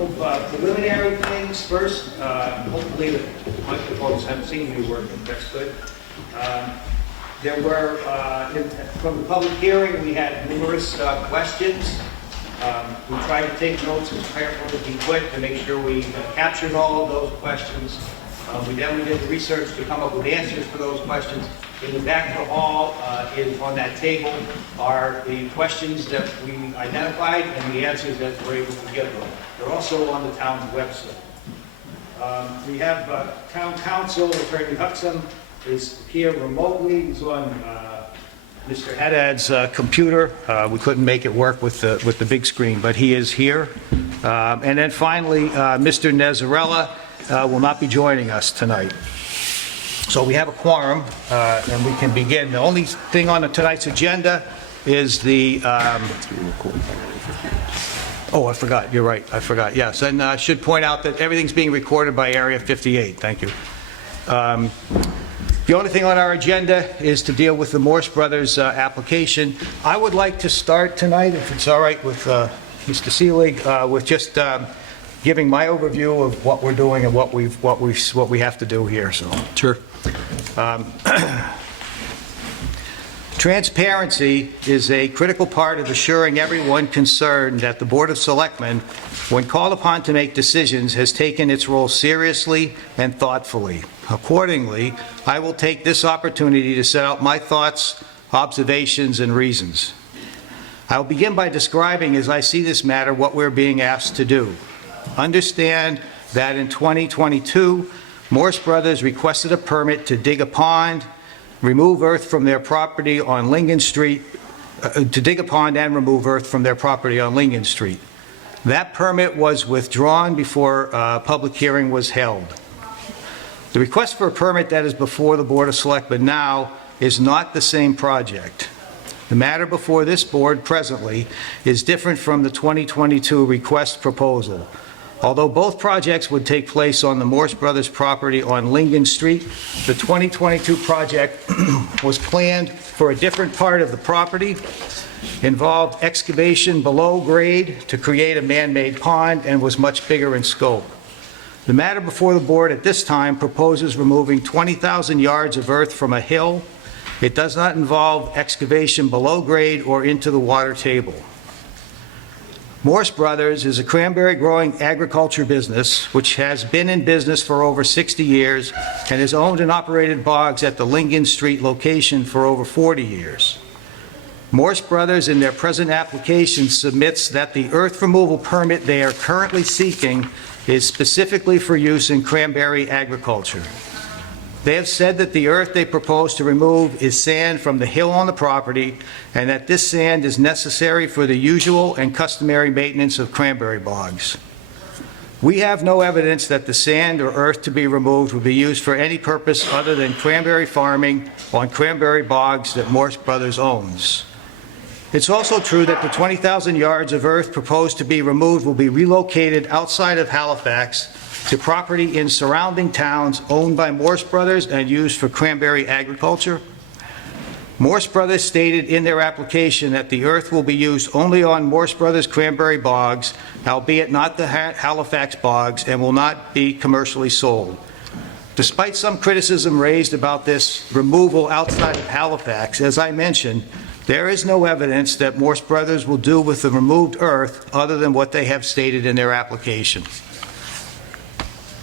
couple of preliminary things. First, hopefully the microphones haven't seen me working. That's good. There were, from the public hearing, we had numerous questions. We tried to take notes as carefully as we could to make sure we captured all of those questions. We did the research to come up with answers for those questions. In the back of the hall, on that table, are the questions that we identified and the answers that we're able to give them. They're also on the town's website. We have Town Council, Attorney Huxham, is here remotely. He's on Mr. Haddad's computer. We couldn't make it work with the big screen, but he is here. And then finally, Mr. Nezzarella will not be joining us tonight. So we have a quorum, and we can begin. The only thing on tonight's agenda is the... oh, I forgot. You're right. I forgot. Yes, and I should point out that everything's being recorded by Area 58. Thank you. The only thing on our agenda is to deal with the Morse Brothers application. I would like to start tonight, if it's all right with Mr. Seelig, with just giving my overview of what we're doing and what we have to do here. So sure. Transparency is a critical part of assuring everyone concerned that the Board of Selectmen, when called upon to make decisions, has taken its role seriously and thoughtfully. Accordingly, I will take this opportunity to set out my thoughts, observations, and reasons. I will begin by describing, as I see this matter, what we're being asked to do. Understand that in 2022, Morse Brothers requested a permit to dig a pond, remove earth from their property on Lincoln Street, to dig a pond and remove earth from their property on Lincoln Street. That permit was withdrawn before a public hearing was held. The request for a permit that is before the Board of Selectmen now is not the same project. The matter before this board presently is different from the 2022 request proposal. Although both projects would take place on the Morse Brothers property on Lincoln Street, the 2022 project was planned for a different part of the property, involved excavation below grade to create a man-made pond, and was much bigger in scope. The matter before the board at this time proposes removing 20,000 yards of earth from a hill. It does not involve excavation below grade or into the water table. Morse Brothers is a cranberry growing agriculture business which has been in business for over 60 years and has owned and operated bogs at the Lincoln Street location for over 40 years. Morse Brothers, in their present application, submits that the earth removal permit they are currently seeking is specifically for use in cranberry agriculture. They have said that the earth they propose to remove is sand from the hill on the property, and that this sand is necessary for the usual and customary maintenance of cranberry bogs. We have no evidence that the sand or earth to be removed would be used for any purpose other than cranberry farming on cranberry bogs that Morse Brothers owns. It's also true that the 20,000 yards of earth proposed to be removed will be relocated outside of Halifax to property in surrounding towns owned by Morse Brothers and used for cranberry agriculture. Morse Brothers stated in their application that the earth will be used only on Morse Brothers cranberry bogs, albeit not the Halifax bogs, and will not be commercially sold. Despite some criticism raised about this removal outside of Halifax, as I mentioned, there is no evidence that Morse Brothers will do with the removed earth other than what they have stated in their application.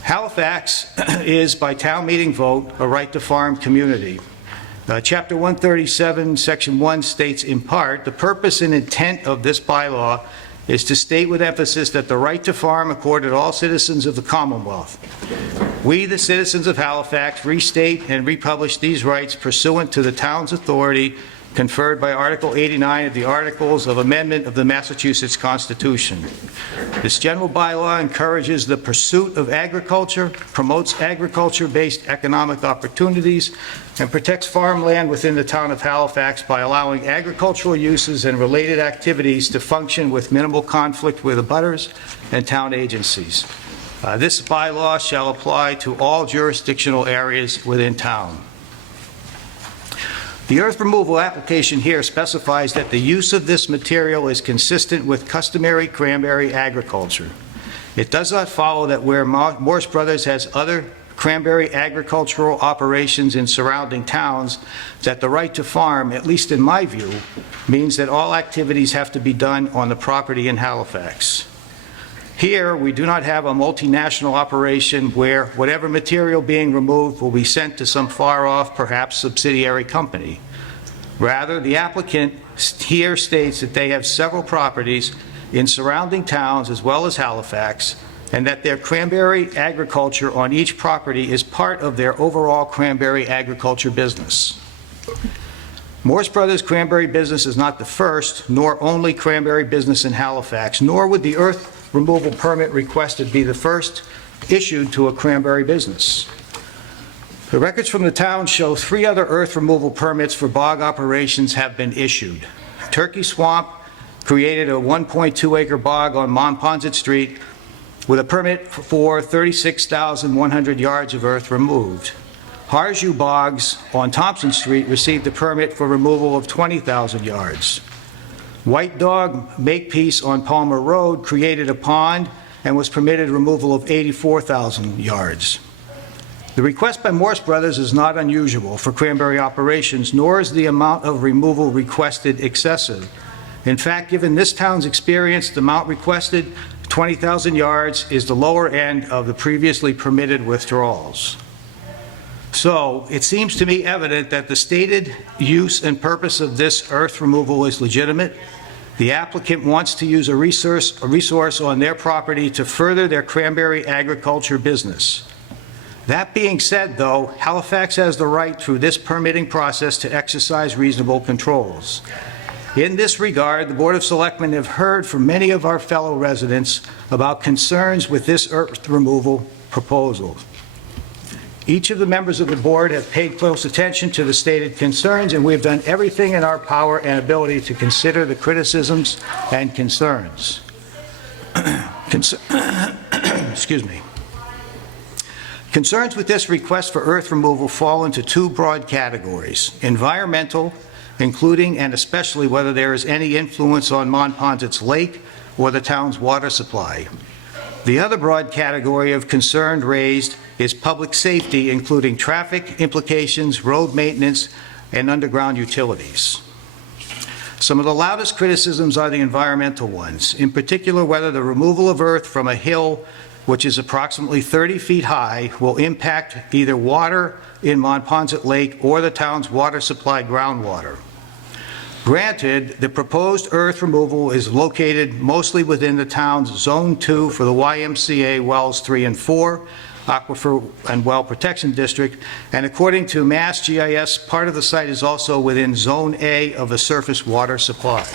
Halifax is, by town meeting vote, a right-to-farm community. Chapter 137, Section 1 states, in part, the purpose and intent of this bylaw is to state with emphasis that the right to farm accorded all citizens of the Commonwealth. We, the citizens of Halifax, restate and republish these rights pursuant to the town's authority conferred by Article 89 of the Articles of Amendment of the Massachusetts Constitution. This general bylaw encourages the pursuit of agriculture, promotes agriculture-based economic opportunities, and protects farmland within the town of Halifax by allowing agricultural uses and related activities to function with minimal conflict with abutters and town agencies. This bylaw shall apply to all jurisdictional areas within town. The earth removal application here specifies that the use of this material is consistent with customary cranberry agriculture. It does not follow that where Morse Brothers has other cranberry agricultural operations in surrounding towns, that the right to farm, at least in my view, means that all activities have to be done on the property in Halifax. Here, we do not have a multinational operation where whatever material being removed will be sent to some far-off, perhaps subsidiary company. Rather, the applicant here states that they have several properties in surrounding towns as well as Halifax, and that their cranberry agriculture on each property is part of their overall cranberry agriculture business. Morse Brothers cranberry business is not the first nor only cranberry business in Halifax, nor would the earth removal permit requested be the first issued to a cranberry business. The records from the town show 3 other earth removal permits for bog operations have been issued. Turkey Swamp created a 1.2-acre bog on Monpont Street with a permit for 36,100 yards of earth removed. Harju Bogs on Thompson Street received a permit for removal of 20,000 yards. White Dog Makepeace on Palmer Road created a pond and was permitted removal of 84,000 yards. The request by Morse Brothers is not unusual for cranberry operations, nor is the amount of removal requested excessive. In fact, given this town's experience, the amount requested, 20,000 yards, is the lower end of the previously permitted withdrawals. So, it seems to me evident that the stated use and purpose of this earth removal is legitimate. The applicant wants to use a resource on their property to further their cranberry agriculture business. That being said, though, Halifax has the right through this permitting process to exercise reasonable controls. In this regard, the Board of Selectmen have heard from many of our fellow residents about concerns with this earth removal proposal. Each of the members of the board have paid close attention to the stated concerns, and we have done everything in our power and ability to consider the criticisms and concerns. Excuse me. Concerns with this request for earth removal fall into 2 broad categories: environmental, including and especially whether there is any influence on Monpont's lake or the town's water supply. The other broad category of concern raised is public safety, including traffic implications, road maintenance, and underground utilities. Some of the loudest criticisms are the environmental ones, in particular whether the removal of earth from a hill, which is approximately 30 feet high, will impact either water in Monpont Lake or the town's water supply groundwater. Granted, the proposed earth removal is located mostly within the town's Zone 2 for the YMCA Wells 3 and 4, Aquifer and Well Protection District, and according to Mass GIS, part of the site is also within Zone A of the surface water supply.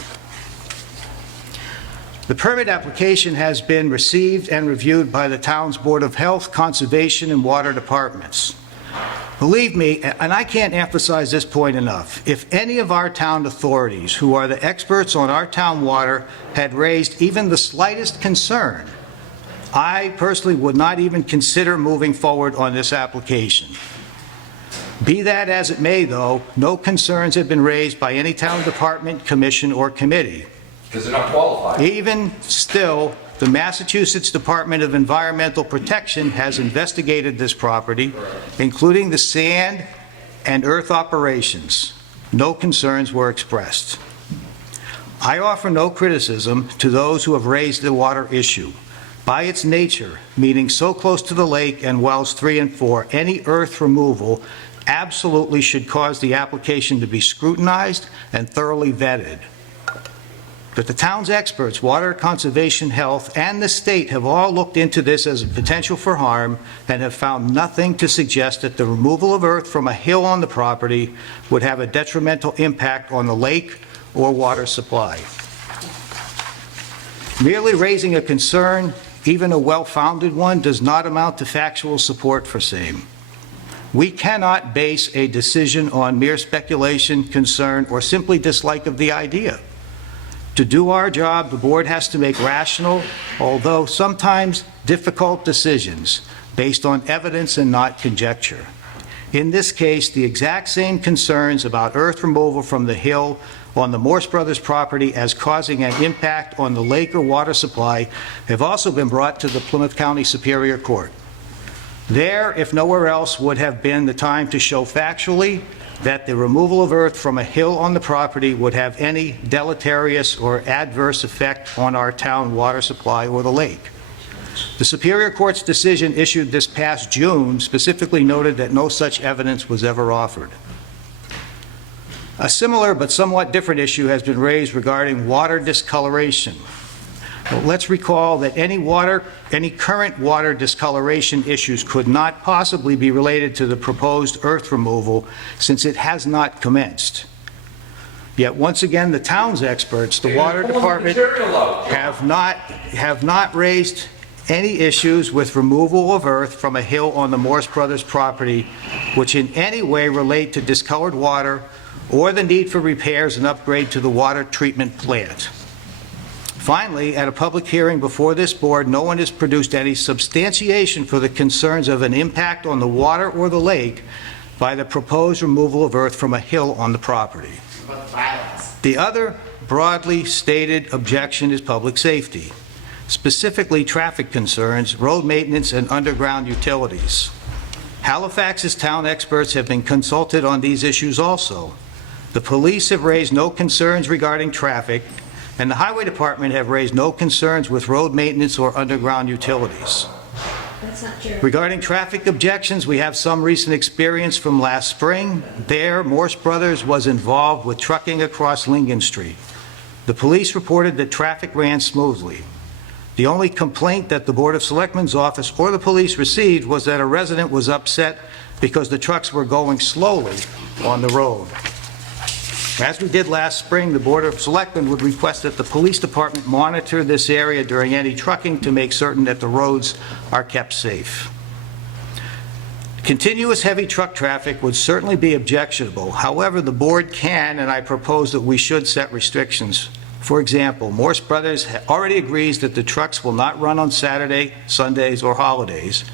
The permit application has been received and reviewed by the town's Board of Health, Conservation, and Water Departments. Believe me, and I can't emphasize this point enough, if any of our town authorities, who are the experts on our town water, had raised even the slightest concern, I personally would not even consider moving forward on this application. Be that as it may, though, no concerns have been raised by any town department, commission, or committee. Because they're not qualified. Even still, the Massachusetts Department of Environmental Protection has investigated this property, including the sand and earth operations. No concerns were expressed. I offer no criticism to those who have raised the water issue. By its nature, meaning so close to the lake and wells 3 and 4, any earth removal absolutely should cause the application to be scrutinized and thoroughly vetted. But the town's experts, Water Conservation, Health, and the state have all looked into this as a potential for harm and have found nothing to suggest that the removal of earth from a hill on the property would have a detrimental impact on the lake or water supply. Merely raising a concern, even a well-founded one, does not amount to factual support for same. We cannot base a decision on mere speculation, concern, or simply dislike of the idea. To do our job, the board has to make rational, although sometimes difficult decisions based on evidence and not conjecture. In this case, the exact same concerns about earth removal from the hill on the Morse Brothers property as causing an impact on the lake or water supply have also been brought to the Plymouth County Superior Court. There, if nowhere else, would have been the time to show factually that the removal of earth from a hill on the property would have any deleterious or adverse effect on our town water supply or the lake. The Superior Court's decision issued this past June specifically noted that no such evidence was ever offered. A similar but somewhat different issue has been raised regarding water discoloration. Well, let's recall that any current water discoloration issues could not possibly be related to the proposed earth removal since it has not commenced. Yet once again, the town's experts, the water department, have not raised any issues with removal of earth from a hill on the Morse Brothers property which in any way relate to discolored water or the need for repairs and upgrade to the water treatment plant. Finally, at a public hearing before this board, no one has produced any substantiation for the concerns of an impact on the water or the lake by the proposed removal of earth from a hill on the property. The other broadly stated objection is public safety, specifically traffic concerns, road maintenance, and underground utilities. Halifax's town experts have been consulted on these issues also. The police have raised no concerns regarding traffic, and the highway department have raised no concerns with road maintenance or underground utilities. That's not true. Regarding traffic objections, we have some recent experience from last spring. There, Morse Brothers was involved with trucking across Lincoln Street. The police reported that traffic ran smoothly. The only complaint that the Board of Selectmen's office or the police received was that a resident was upset because the trucks were going slowly on the road. As we did last spring, the Board of Selectmen would request that the police department monitor this area during any trucking to make certain that the roads are kept safe. Continuous heavy truck traffic would certainly be objectionable. However, the board can, and I propose that we should, set restrictions. For example, Morse Brothers already agrees that the trucks will not run on Saturday, Sundays, or holidays.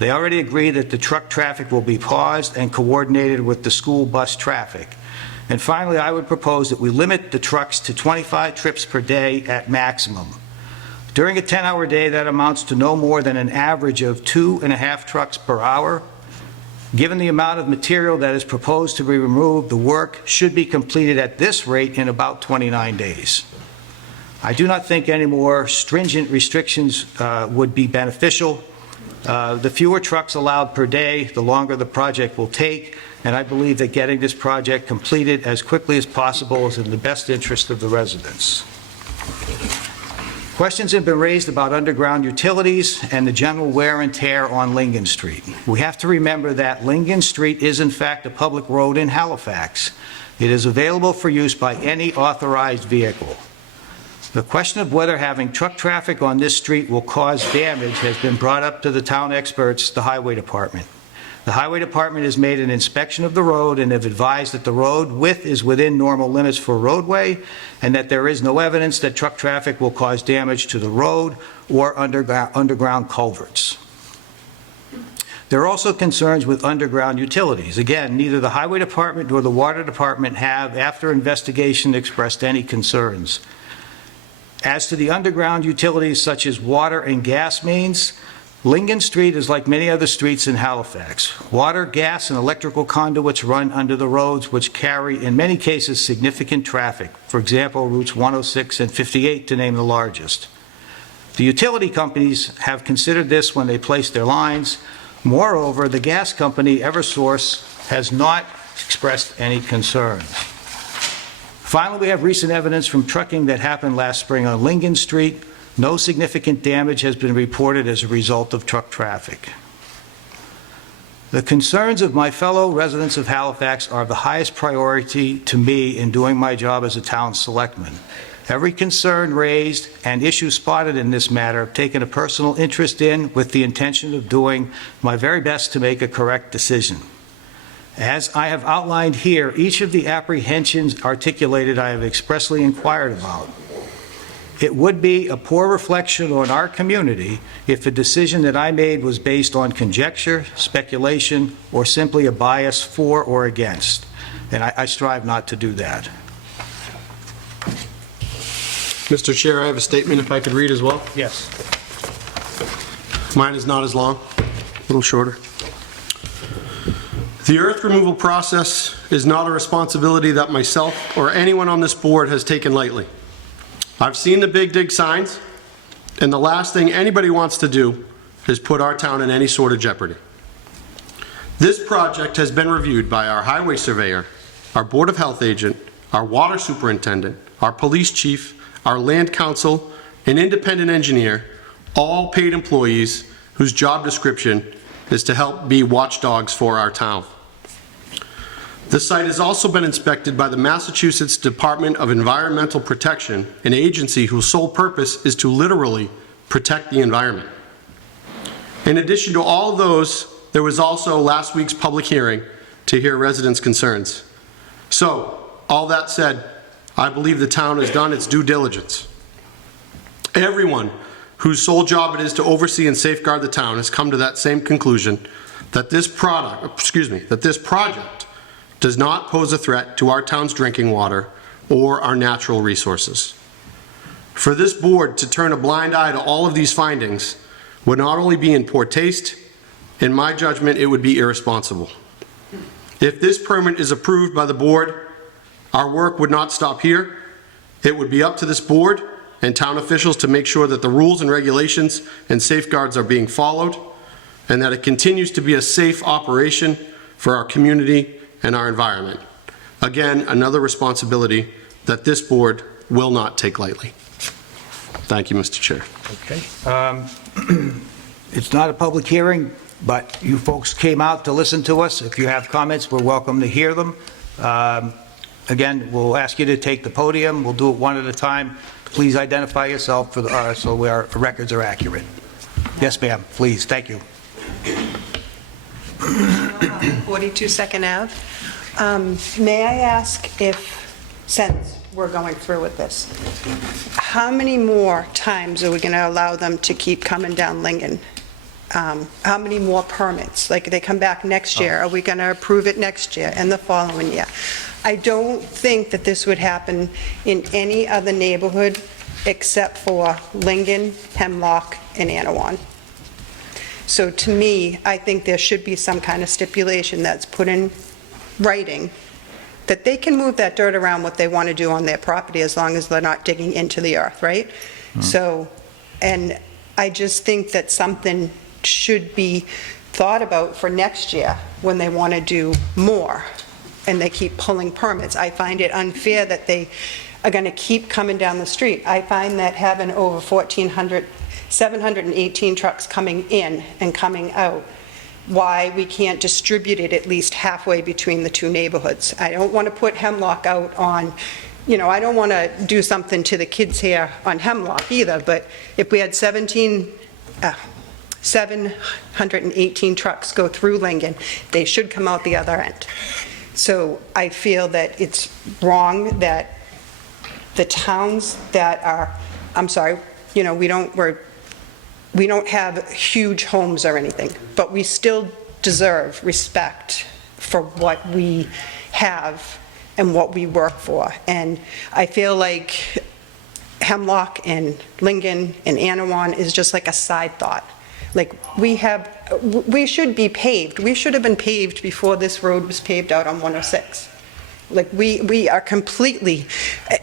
They already agree that the truck traffic will be paused and coordinated with the school bus traffic. And finally, I would propose that we limit the trucks to 25 trips per day at maximum. During a 10-hour day, that amounts to no more than an average of 2.5 trucks per hour. Given the amount of material that is proposed to be removed, the work should be completed at this rate in about 29 days. I do not think any more stringent restrictions would be beneficial. The fewer trucks allowed per day, the longer the project will take, and I believe that getting this project completed as quickly as possible is in the best interest of the residents. Questions have been raised about underground utilities and the general wear and tear on Lincoln Street. We have to remember that Lincoln Street is in fact a public road in Halifax. It is available for use by any authorized vehicle. The question of whether having truck traffic on this street will cause damage has been brought up to the town experts, the highway department. The highway department has made an inspection of the road and have advised that the road width is within normal limits for roadway and that there is no evidence that truck traffic will cause damage to the road or underground culverts. There are also concerns with underground utilities. Again, neither the highway department nor the water department have, after investigation, expressed any concerns. As to the underground utilities such as water and gas mains, Lincoln Street is like many other streets in Halifax. Water, gas, and electrical conduits run under the roads, which carry, in many cases, significant traffic. For example, routes 106 and 58, to name the largest. The utility companies have considered this when they place their lines. Moreover, the gas company, Eversource, has not expressed any concerns. Finally, we have recent evidence from trucking that happened last spring on Lincoln Street. No significant damage has been reported as a result of truck traffic. The concerns of my fellow residents of Halifax are the highest priority to me in doing my job as a town selectman. Every concern raised and issue spotted in this matter I've taken a personal interest in with the intention of doing my very best to make a correct decision. As I have outlined here, each of the apprehensions articulated I have expressly inquired about. It would be a poor reflection on our community if a decision that I made was based on conjecture, speculation, or simply a bias for or against. And I strive not to do that. Mr. Chair, I have a statement if I could read as well. Yes. Mine is not as long, a little shorter. The earth removal process is not a responsibility that myself or anyone on this board has taken lightly. I've seen the big dig signs, and the last thing anybody wants to do is put our town in any sort of jeopardy. This project has been reviewed by our highway surveyor, our Board of Health agent, our water superintendent, our police chief, our land council, an independent engineer, all paid employees whose job description is to help be watchdogs for our town. The site has also been inspected by the Massachusetts Department of Environmental Protection, an agency whose sole purpose is to literally protect the environment. In addition to all of those, there was also last week's public hearing to hear residents' concerns. So, all that said, I believe the town has done its due diligence. Everyone whose sole job it is to oversee and safeguard the town has come to that same conclusion, that this project does not pose a threat to our town's drinking water or our natural resources. For this board to turn a blind eye to all of these findings would not only be in poor taste, in my judgment, it would be irresponsible. If this permit is approved by the board, our work would not stop here. It would be up to this board and town officials to make sure that the rules and regulations and safeguards are being followed, and that it continues to be a safe operation for our community and our environment. Again, another responsibility that this board will not take lightly. Thank you, Mr. Chair. Okay. It's not a public hearing, but you folks came out to listen to us. If you have comments, we're welcome to hear them. Again, we'll ask you to take the podium. We'll do it one at a time. Please identify yourself for the, so our records are accurate. Yes, ma'am, please. Thank you. 42 Second Ave. May I ask if, since we're going through with this, how many more times are we going to allow them to keep coming down Lincoln? How many more permits? Like, they come back next year, are we going to approve it next year and the following year? I don't think that this would happen in any other neighborhood except for Lincoln, Hemlock, and Anawan. So to me, I think there should be some kind of stipulation that's put in writing that they can move that dirt around what they want to do on their property as long as they're not digging into the earth, right? So, and I just think that something should be thought about for next year when they want to do more and they keep pulling permits. I find it unfair that they are going to keep coming down the street. I find that having over 718 trucks coming in and coming out, why we can't distribute it at least halfway between the two neighborhoods. I don't want to put Hemlock out on, you know, I don't want to do something to the kids here on Hemlock either, but if we had 718 trucks go through Lincoln, they should come out the other end. So I feel that it's wrong that the towns that are, I'm sorry, you know, we don't have huge homes or anything, but we still deserve respect for what we have and what we work for. And I feel like Hemlock and Lincoln and Anawan is just like a side thought. Like, we should be paved. We should have been paved before this road was paved out on 106. Like, we are completely,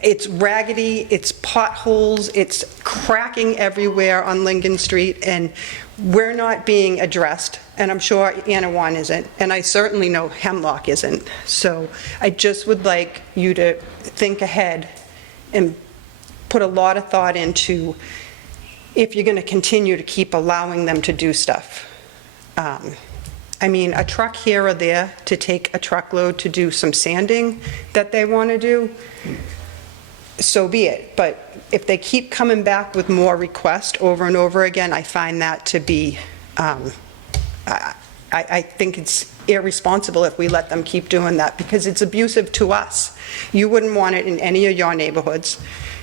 it's raggedy, it's potholes, it's cracking everywhere on Lincoln Street, and we're not being addressed, and I'm sure Anawan isn't, and I certainly know Hemlock isn't. So I just would like you to think ahead and put a lot of thought into if you're going to continue to keep allowing them to do stuff. I mean, a truck here or there to take a truckload to do some sanding that they want to do, so be it. But if they keep coming back with more requests over and over again, I find that to be, I think it's irresponsible if we let them keep doing that, because it's abusive to us. You wouldn't want it in any of your neighborhoods.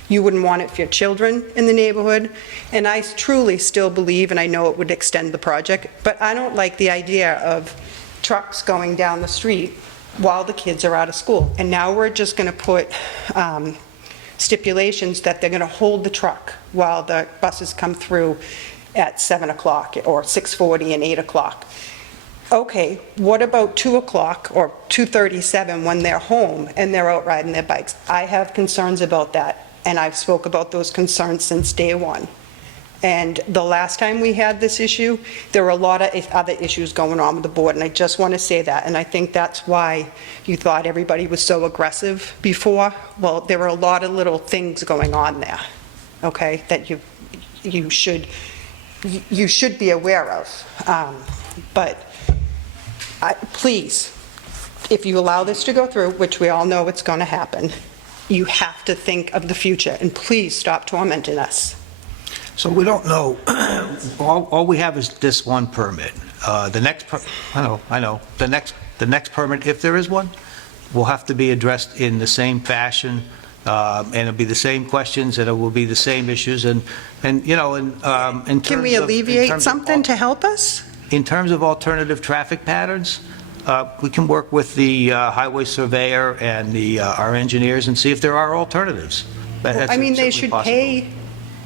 You wouldn't want it for your children in the neighborhood. And I truly still believe, and I know it would extend the project, but I don't like the idea of trucks going down the street while the kids are out of school. And now we're just going to put stipulations that they're going to hold the truck while the buses come through at 7 o'clock or 6:40 and 8 o'clock. Okay, what about 2 o'clock or 2:37 when they're home and they're out riding their bikes? I have concerns about that, and I've spoke about those concerns since day one. And the last time we had this issue, there were a lot of other issues going on with the board, and I just want to say that. And I think that's why you thought everybody was so aggressive before. Well, there were a lot of little things going on there, okay, that you should be aware of. But please, if you allow this to go through, which we all know it's going to happen, you have to think of the future, and please stop tormenting us. So we don't know, all we have is this one permit. The next, I know, the next permit, if there is one, will have to be addressed in the same fashion, and it'll be the same questions, and it will be the same issues, and you know, in terms of... Can we alleviate something to help us? In terms of alternative traffic patterns, we can work with the highway surveyor and our engineers and see if there are alternatives. That's I mean, they certainly should possible. pay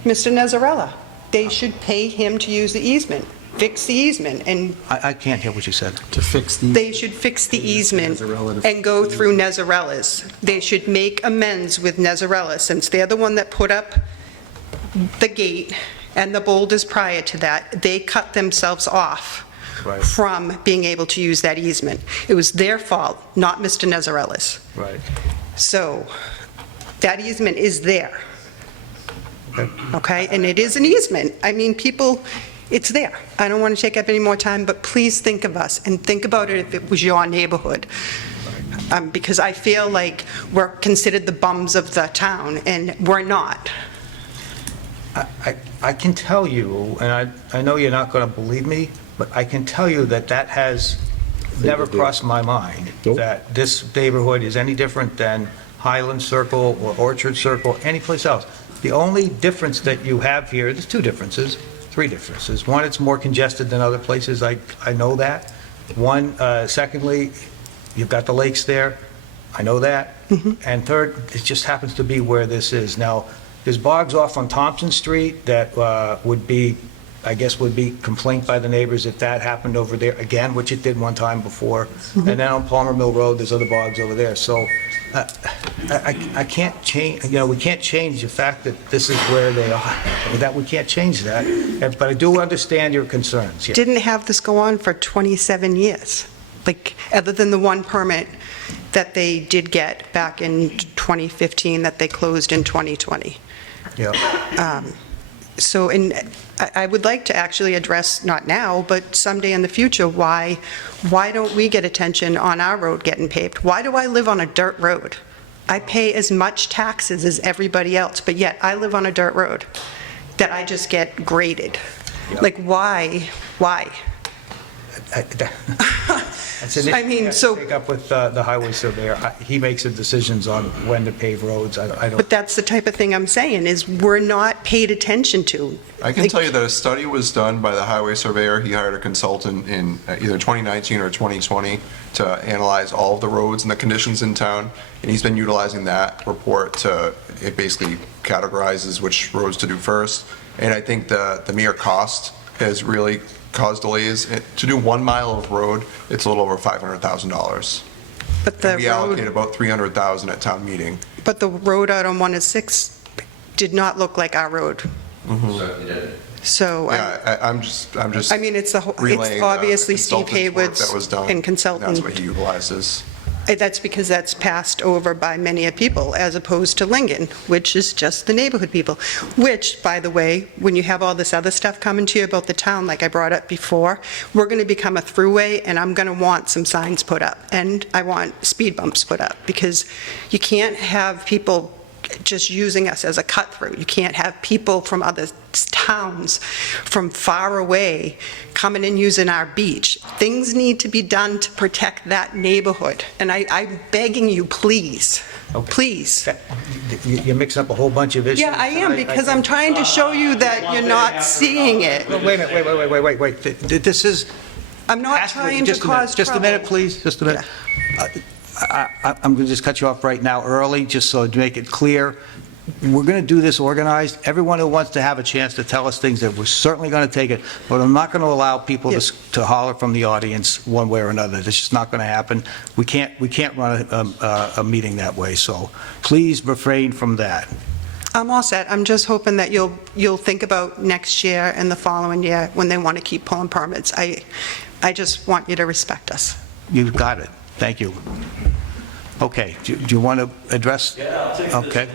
Mr. Nezzarella. They should pay him to use the easement, fix the easement, and I can't hear what you said. To fix the... they should fix the easement Nezzarella. and go through Nezzarella's. They should make amends with Nezzarella, since they're the one that put up the gate and the boulders prior to that. They cut themselves off Right. from being able to use that easement. It was their fault, not Mr. Nezzarella's. Right. So that easement is there. Okay, and it is an easement. I mean, people, it's there. I don't want to take up any more time, but please think of us, and think about it if it was your neighborhood. Because I feel like we're considered the bums of the town, and we're not. I can tell you, and I know you're not going to believe me, but I can tell you that that has never crossed my mind, that this neighborhood is any different than Highland Circle or Orchard Circle, anyplace else. The only difference that you have here, there's three differences. One, it's more congested than other places, I know that. One, secondly, you've got the lakes there, I know that. And third, it just happens to be where this is. Now, there's bogs off on Thompson Street that would be complaint by the neighbors if that happened over there again, which it did one time before. And then on Palmer Mill Road, there's other bogs over there. So I can't change, we can't change the fact that this is where they are. That we can't change that. But I do understand your concerns. Yeah. Didn't have this go on for 27 years, like, other than the one permit that they did get back in 2015 that they closed in 2020. Yeah. So, and I would like to actually address, not now, but someday in the future, why don't we get attention on our road getting paved? Why do I live on a dirt road? I pay as much taxes as everybody else, but yet I live on a dirt road that I just get graded. Like, why? That's an issue I mean, you have to so- take up with the highway surveyor. He makes the decisions on when to pave roads. I don't. But that's the type of thing I'm saying, is we're not paid attention to. I can tell you that a study was done by the highway surveyor. He hired a consultant in either 2019 or 2020 to analyze all of the roads and the conditions in town, and he's been utilizing that report to, it basically categorizes which roads to do first. And I think the mere cost has really caused delays. To do 1 mile of road, it's a little over $500,000. But the And we allocated road, about $300,000 at town meeting. but the road out on 106 did not look like our road. So, Yeah, I'm just I mean, it's relaying obviously the Steve consultant's work Hayward's that was done. and consultant. That's what he utilizes. That's because that's passed over by many a people, as opposed to Lincoln, which is just the neighborhood people. Which, by the way, when you have all this other stuff coming to you about the town, like I brought up before, we're going to become a throughway, and I'm going to want some signs put up, and I want speed bumps put up, because you can't have people just using us as a cut-through. You can't have people from other towns, from far away, coming and using our beach. Things need to be done to protect that neighborhood, and I'm begging you, please, please. You mix up a whole bunch of issues. Yeah, I am, because I'm trying to show you that you're not seeing it. Wait a minute, wait. This is... I'm not trying to cause trouble. Just a minute, please, just a minute. I'm going to just cut you off right now early, just so to make it clear. We're going to do this organized. Everyone who wants to have a chance to tell us things, that we're certainly going to take it, but I'm not going to allow people to holler from the audience one way or another. It's just not going to happen. We can't run a meeting that way, so please refrain from that. I'm all set. I'm just hoping that you'll think about next year and the following year when they want to keep pulling permits. I just want you to respect us. You've got it. Thank you. Okay, do you want to address? Yeah, I'll take this. Okay.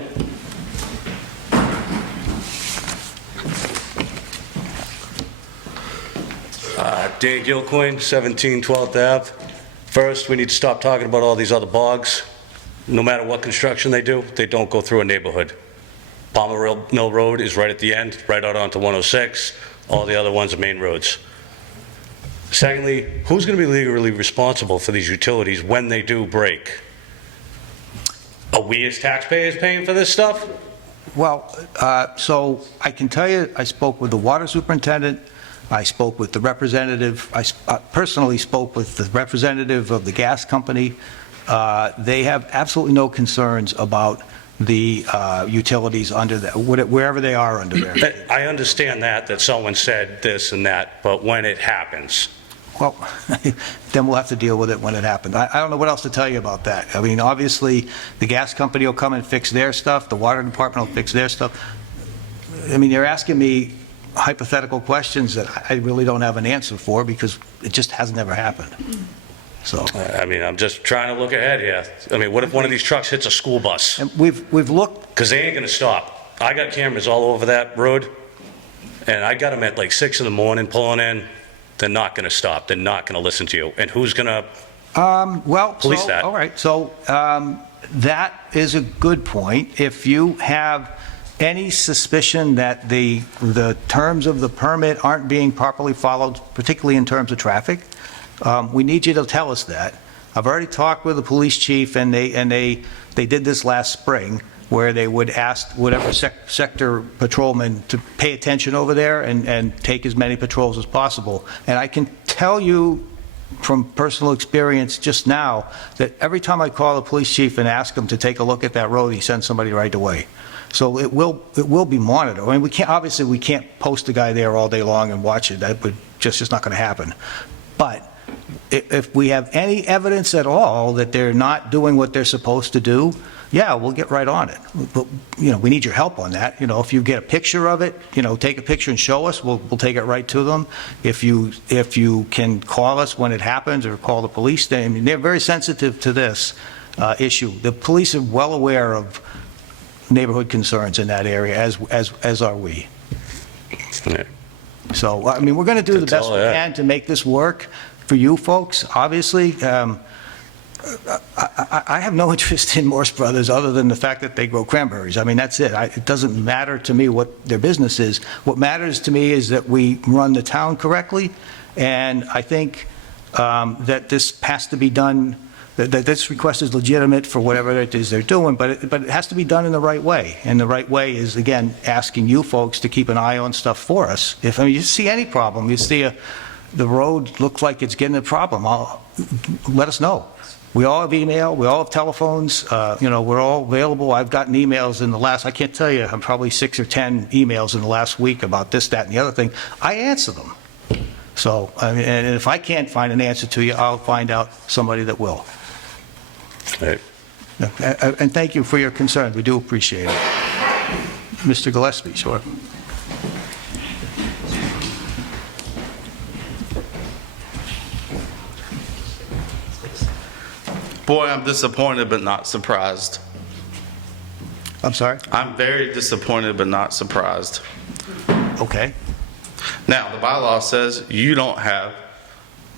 Dan Gilcoin, 17 12th Ave. First, we need to stop talking about all these other bogs. No matter what construction they do, they don't go through a neighborhood. Palmer Mill Road is right at the end, right out onto 106. All the other ones are main roads. Secondly, who's going to be legally responsible for these utilities when they do break? Are we as taxpayers paying for this stuff? Well, so I can tell you, I spoke with the water superintendent, I spoke with the representative, I personally spoke with the representative of the gas company. They have absolutely no concerns about the utilities under that, wherever they are under there. I understand that someone said this and that, but when it happens, Well, then we'll have to deal with it when it happens. I don't know what else to tell you about that. I mean, obviously, the gas company will come and fix their stuff, the water department will fix their stuff. I mean, you're asking me hypothetical questions that I really don't have an answer for, because it just has never happened. So, I mean, I'm just trying to look ahead here. I mean, what if one of these trucks hits a school bus? and we've looked, Because they ain't going to stop. I got cameras all over that road, and I got them at like 6 in the morning pulling in. They're not going to stop. They're not going to listen to you. And who's going to police so, that? all right, so that is a good point. If you have any suspicion that the terms of the permit aren't being properly followed, particularly in terms of traffic, we need you to tell us that. I've already talked with the police chief, and they did this last spring, where they would ask whatever sector patrolman to pay attention over there and take as many patrols as possible. And I can tell you from personal experience just now that every time I call the police chief and ask him to take a look at that road, he sends somebody right away. So it will be monitored. I mean, we can't post a guy there all day long and watch it. That would just not going to happen. But if we have any evidence at all that they're not doing what they're supposed to do, yeah, we'll get right on it. But, we need your help on that. If you get a picture of it, take a picture and show us, we'll take it right to them. If you can call us when it happens, or call the police, they're very sensitive to this issue. The police are well aware of neighborhood concerns in that area, as are we. Yeah. So, I mean, we're going to do the best we can to make this work for you folks, obviously. I have no interest in Morse Brothers other than the fact that they grow cranberries. I mean, that's it. It doesn't matter to me what their business is. What matters to me is that we run the town correctly, and I think that this has to be done, that this request is legitimate for whatever it is they're doing, but it has to be done in the right way. And the right way is, again, asking you folks to keep an eye on stuff for us. If you see any problem, you see the road looks like it's getting a problem, let us know. We all have email, we all have telephones, we're all available. I've gotten emails in the last, I can't tell you, I'm probably 6 or 10 emails in the last week about this, that, and the other thing. I answer them. So, and if I can't find an answer to you, I'll find out somebody that will. Right. And thank you for your concern, we do appreciate it. Mr. Gillespie, sure. Boy, I'm disappointed but not surprised. I'm sorry? I'm very disappointed but not surprised. Okay. Now, the bylaw says you don't have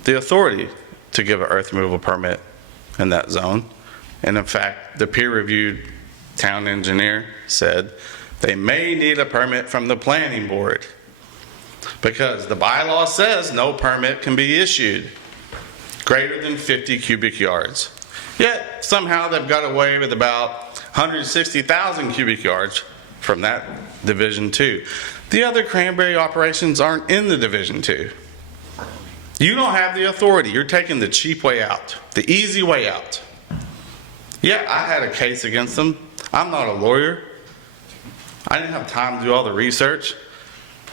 the authority to give an earth removal permit in that zone. And in fact, the peer-reviewed town engineer said they may need a permit from the planning board because the bylaw says no permit can be issued greater than 50 cubic yards. Yet somehow they've got away with about 160,000 cubic yards from that Division 2. The other cranberry operations aren't in the Division 2. You don't have the authority. You're taking the cheap way out, the easy way out. Yeah, I had a case against them. I'm not a lawyer. I didn't have time to do all the research.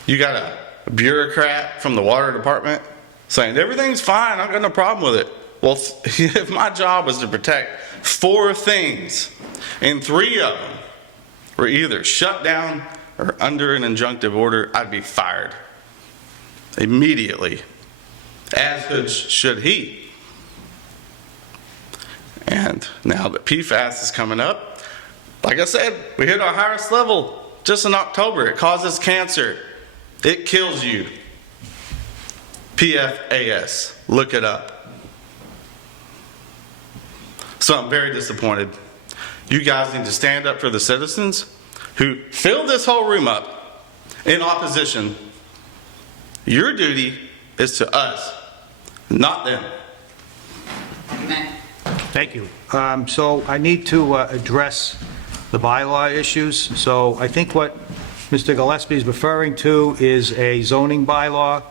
You got a bureaucrat from the water department saying everything's fine, I've got no problem with it. Well, if my job was to protect 4 things and 3 of them were either shut down or under an injunctive order, I'd be fired immediately, as should he. And now that PFAS is coming up, like I said, we hit our highest level just in October. It causes cancer. It kills you. PFAS. Look it up. So I'm very disappointed. You guys need to stand up for the citizens who filled this whole room up in opposition. Your duty is to us, not them. Thank you. So I need to address the bylaw issues. So I think what Mr. Gillespie is referring to is a zoning bylaw.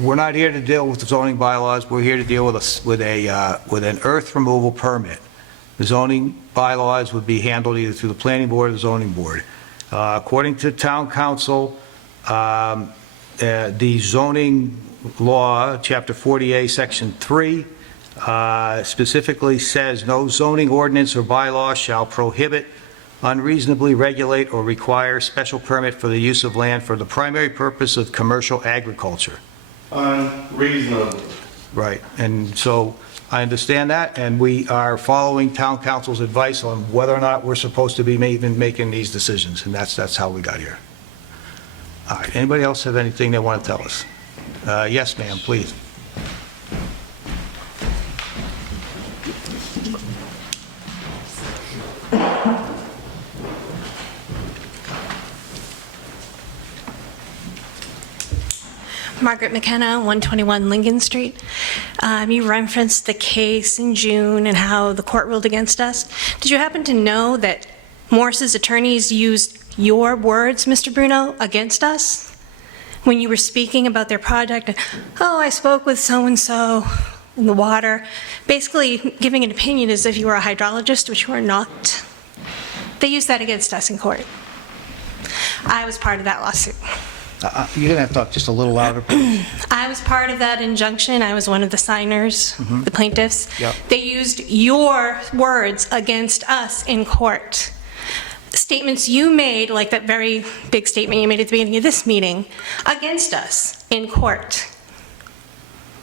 We're not here to deal with the zoning bylaws. We're here to deal with an earth removal permit. The zoning bylaws would be handled either through the planning board or the zoning board. According to town council, the zoning law, chapter 40A, section 3, specifically says no zoning ordinance or bylaw shall prohibit, unreasonably regulate, or require special permit for the use of land for the primary purpose of commercial agriculture. Unreasonable. Right, and so I understand that, and we are following town council's advice on whether or not we're supposed to be even making these decisions, and that's how we got here. All right, anybody else have anything they want to tell us? Yes, ma'am, please. Margaret McKenna, 121 Lincoln Street. You referenced the case in June and how the court ruled against us. Did you happen to know that Morse's attorneys used your words, Mr. Bruno, against us when you were speaking about their project? Oh, I spoke with so-and-so in the water, basically giving an opinion as if you were a hydrologist, which you are not. They used that against us in court. I was part of that lawsuit. You're going to have to talk just a little louder, please. I was part of that injunction. I was one of the signers, the plaintiffs. Yep. They used your words against us in court. Statements you made, like that very big statement you made at the beginning of this meeting, against us in court.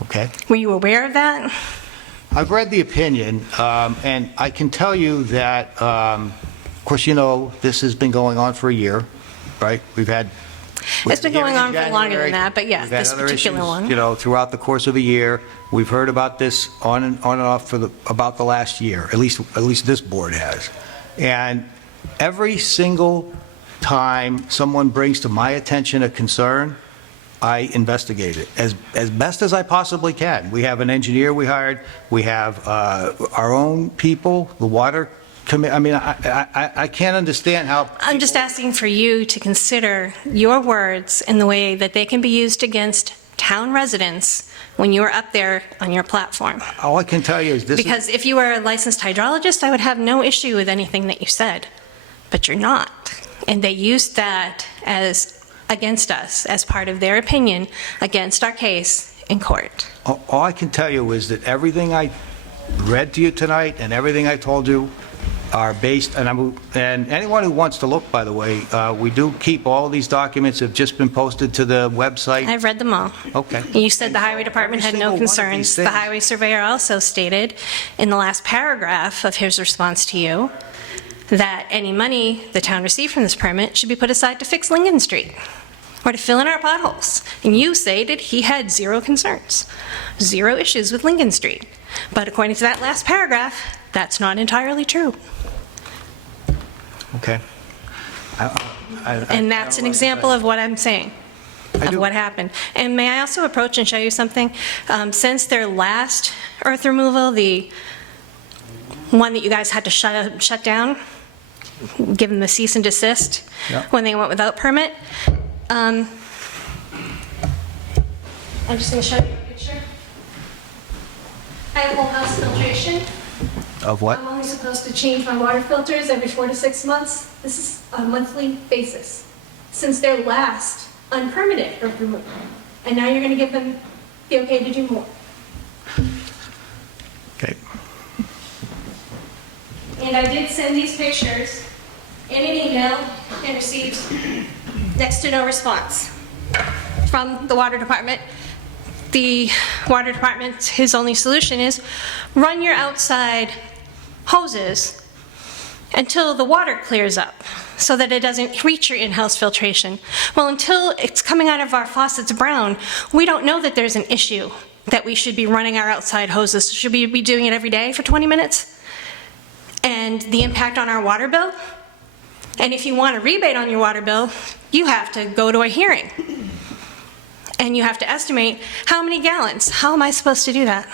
Okay. Were you aware of that? I've read the opinion, and I can tell you that, of course, you know, this has been going on for a year, right? It's been going on for longer than that, but yes, this particular one. You know, throughout the course of a year, we've heard about this on and off for about the last year. At least this board has. And every single time someone brings to my attention a concern, I investigate it as best as I possibly can. We have an engineer we hired. We have our own people, the water committee. I mean, I can't understand how. I'm just asking for you to consider your words in the way that they can be used against town residents when you're up there on your platform. All I can tell you is this. Because if you were a licensed hydrologist, I would have no issue with anything that you said. But you're not. And they used that as against us, as part of their opinion against our case in court. All I can tell you is that everything I read to you tonight and everything I told you are based, and anyone who wants to look, by the way, we do keep all of these documents have just been posted to the website. I've read them all. Okay. You said the highway department had Every no single one of these concerns. The things. highway surveyor also stated in the last paragraph of his response to you that any money the town received from this permit should be put aside to fix Lincoln Street or to fill in our potholes. And you say that he had zero concerns, zero issues with Lincoln Street. But according to that last paragraph, That's not entirely true. Okay. And that's an example of what I'm saying, of do. what happened. And may I also approach and show you something? Since their last earth removal, the one that you guys had to shut down, give them the cease and desist Yeah. when they went without permit, I'm just going to show you a picture. I have whole house filtration. Of what? I'm only supposed to change my water filters every 4 to 6 months. This is a monthly basis since their last unpermitted earth removal. And now you're going to give them the okay to do more. Okay. And I did send these pictures in an email and received next to no response from the water department. The water department, his only solution is run your outside hoses until the water clears up so that it doesn't reach your in-house filtration. Well, until it's coming out of our faucets brown, we don't know that there's an issue that we should be running our outside hoses. Should we be doing it every day for 20 minutes? And the impact on our water bill? And if you want a rebate on your water bill, you have to go to a hearing. And you have to estimate how many gallons. How am I supposed to do that?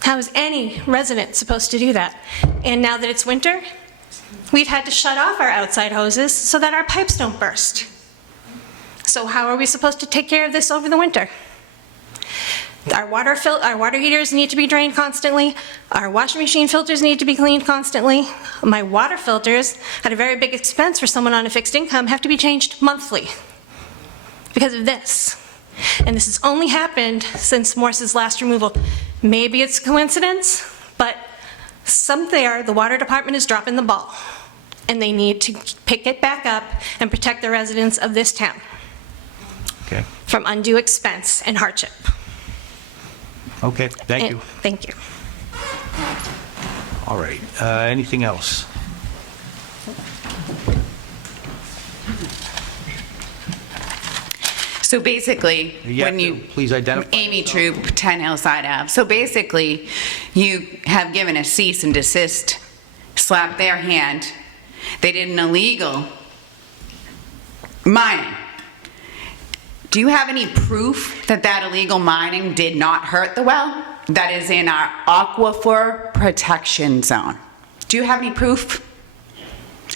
How is any resident supposed to do that? And now that it's winter, we've had to shut off our outside hoses so that our pipes don't burst. So how are we supposed to take care of this over the winter? Our water heaters need to be drained constantly. Our washing machine filters need to be cleaned constantly. My water filters, at a very big expense for someone on a fixed income, have to be changed monthly because of this. And this has only happened since Morse's last removal. Maybe it's a coincidence, but somewhere the water department is dropping the ball. And they need to pick it back up and protect the residents of this town Okay. from undue expense and hardship. Okay, thank you. Thank you. All right, anything else? So basically, You have when to you... please identify Amy yourself. Troop, 10 Hillside Ave. So basically, you have given a cease and desist, slapped their hand. They did an illegal mining. Do you have any proof that that illegal mining did not hurt the well? That is in our aquifer protection zone. Do you have any proof?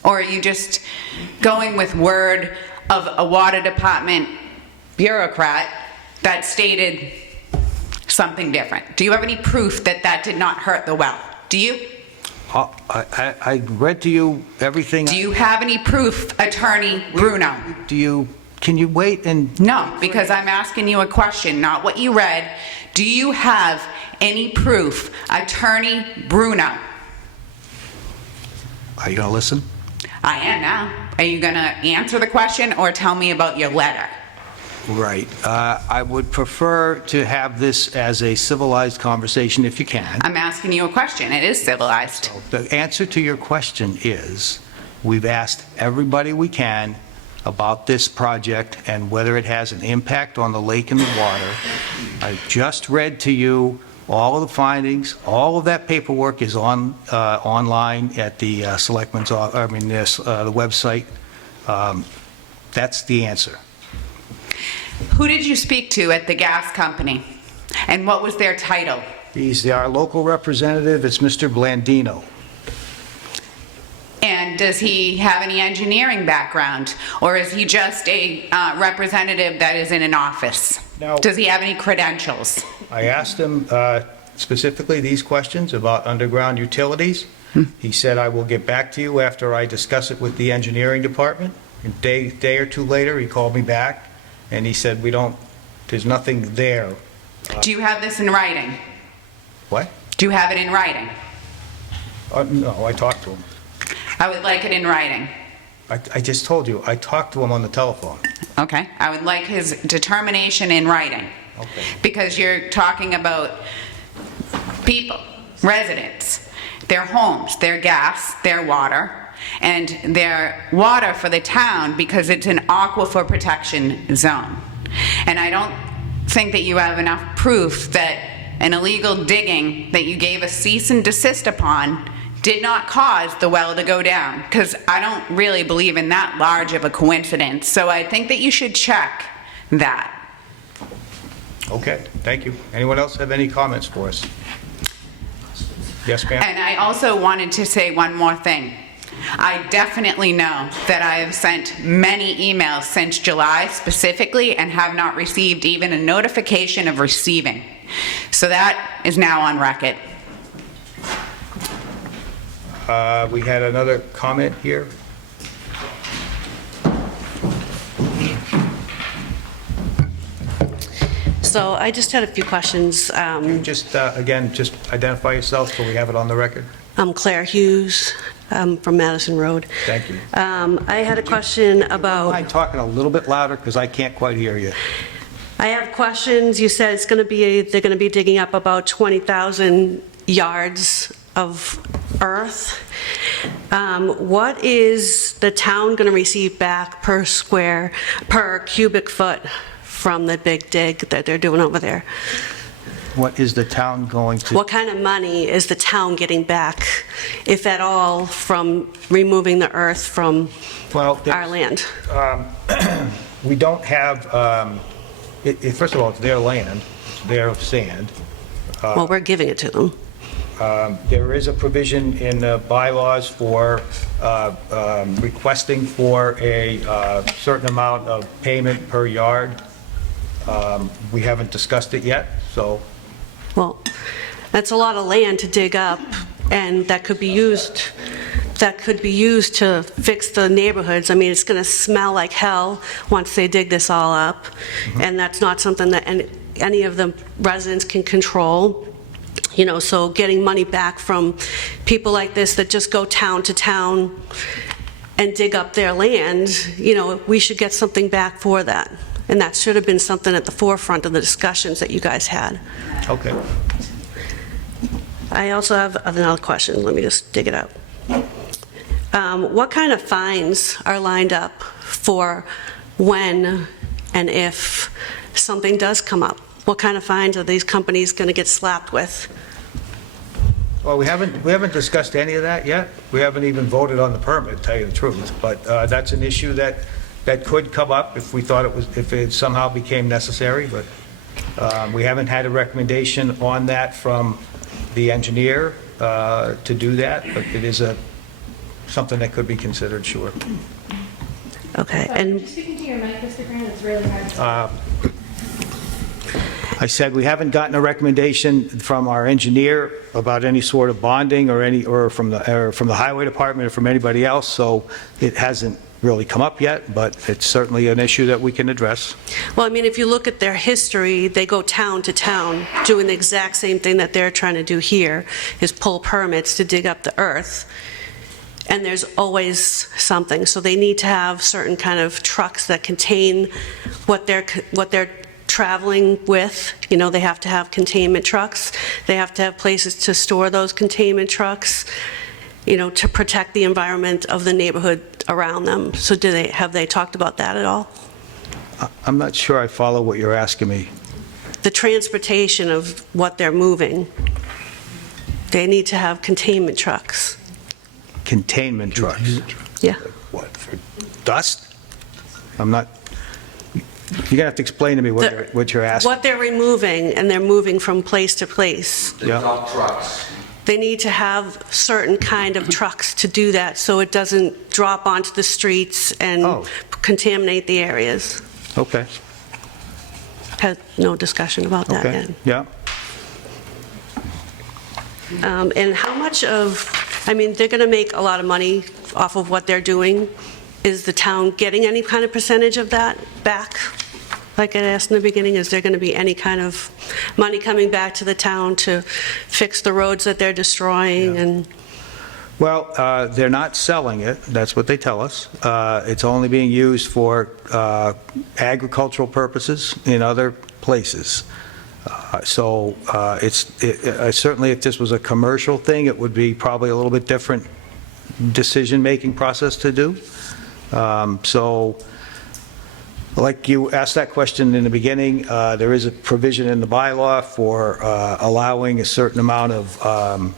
Or are you just going with word of a water department bureaucrat that stated something different? Do you have any proof that that did not hurt the well? Do you? I read to you everything. Do you have any proof, Attorney Bruno? Can you wait and... No, because I'm asking you a question, not what you read. Do you have any proof, Attorney Bruno? Are you going to listen? I am now. Are you going to answer the question or tell me about your letter? Right. I would prefer to have this as a civilized conversation if you can. I'm asking you a question. It is civilized. The answer to your question is, we've asked everybody we can about this project and whether it has an impact on the lake and the water. I just read to you all of the findings. All of that paperwork is online at the Selectmen's, the website. That's the answer. Who did you speak to at the gas company? And what was their title? He's our local representative. It's Mr. Blandino. And does he have any engineering background? Or is he just a representative that is in an office? No. Does he have any credentials? I asked him specifically these questions about underground utilities. He said, I will get back to you after I discuss it with the engineering department. A day or two later, he called me back, and he said, there's nothing there. Do you have this in writing? What? Do you have it in writing? No, I talked to him. I would like it in writing. I just told you, I talked to him on the telephone. Okay. I would like his determination in writing. Okay. Because you're talking about people, residents, their homes, their gas, their water, and their water for the town because it's an aquifer protection zone. And I don't think that you have enough proof that an illegal digging that you gave a cease and desist upon did not cause the well to go down, because I don't really believe in that large of a coincidence. So I think that you should check that. Okay, thank you. Anyone else have any comments for us? Yes, ma'am? And I also wanted to say one more thing. I definitely know that I have sent many emails since July specifically and have not received even a notification of receiving. So that is now on record. We had another comment here. So I just had a few questions. Just, again, just identify yourself so we have it on the record. I'm Claire Hughes from Madison Road. Thank you. I had a question about, Mind talking a little bit louder because I can't quite hear you. I have questions. You said it's going to be, they're going to be digging up about 20,000 yards of earth. What is the town going to receive back per cubic foot from the big dig that they're doing over there? What is the town going to? What kind of money is the town getting back, if at all, from removing the earth from Well, our land? We don't have, first of all, it's their land, it's their sand. Well, we're giving it to them. There is a provision in the bylaws for requesting for a certain amount of payment per yard. We haven't discussed it yet, so. Well, that's a lot of land to dig up, and that could be used to fix the neighborhoods. I mean, it's going to smell like hell once they dig this all up, and that's not something that any of the residents can control. You know, so getting money back from people like this that just go town to town and dig up their land, you know, we should get something back for that. And that should have been something at the forefront of the discussions that you guys had. Okay. I also have another question. Let me just dig it up. What kind of fines are lined up for when and if something does come up? What kind of fines are these companies going to get slapped with? Well, we haven't discussed any of that yet. We haven't even voted on the permit, to tell you the truth. But that's an issue that could come up if we thought if it somehow became necessary. But we haven't had a recommendation on that from the engineer to do that. But it is something that could be considered, sure. Okay, and Speaking to your mic, Mr. Grant, it's really hard. I said we haven't gotten a recommendation from our engineer about any sort of bonding or from the highway department or from anybody else, so it hasn't really come up yet, but it's certainly an issue that we can address. well, I mean, if you look at their history, they go town to town doing the exact same thing that they're trying to do here, is pull permits to dig up the earth. And there's always something. So they need to have certain kind of trucks that contain what they're traveling with. You know, they have to have containment trucks. They have to have places to store those containment trucks, you know, to protect the environment of the neighborhood around them. So have they talked about that at all? I'm not sure I follow what you're asking me. The transportation of what they're moving. They need to have containment trucks. Containment trucks. Yeah. What, for dust? I'm not, you're going to have to explain to me what you're asking. What they're removing, and they're moving from place to place. Yeah. They need to have certain kind of trucks to do that, so it doesn't drop onto the streets and contaminate the areas. Okay, Had no discussion about that okay, yet. yeah. And how much I mean, they're going to make a lot of money off of what they're doing. Is the town getting any kind of percentage of that back? Like I asked in the beginning, is there going to be any kind of money coming back to the town to fix the roads that they're destroying? Yeah. And Well, they're not selling it, that's what they tell us. It's only being used for agricultural purposes in other places. So certainly if this was a commercial thing, it would be probably a little bit different decision-making process to do. So Like you asked that question in the beginning, there is a provision in the bylaw for allowing a certain amount of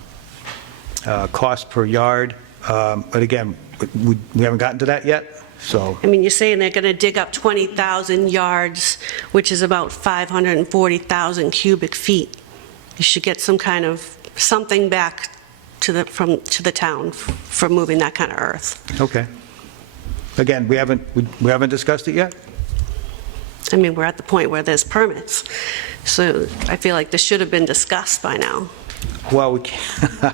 cost per yard. But again, we haven't gotten to that yet, so. I mean, you're saying they're going to dig up 20,000 yards, which is about 540,000 cubic feet. You should get some kind of, something back to the town for moving that kind of earth. Okay. Again, we haven't discussed it yet? I mean, we're at the point where there's permits, so I feel like this should have been discussed by now. Well, we can't.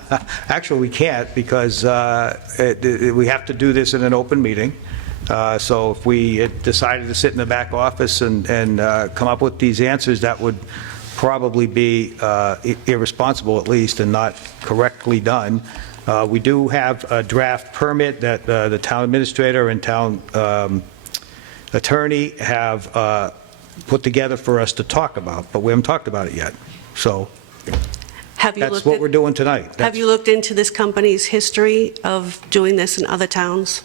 Actually, we can't, because we have to do this in an open meeting. So if we had decided to sit in the back office and come up with these answers, that would probably be irresponsible, at least, and not correctly done. We do have a draft permit that the town administrator and town attorney have put together for us to talk about, but we haven't talked about it yet. So that's what we're doing tonight. Have you looked into this company's history of doing this in other towns?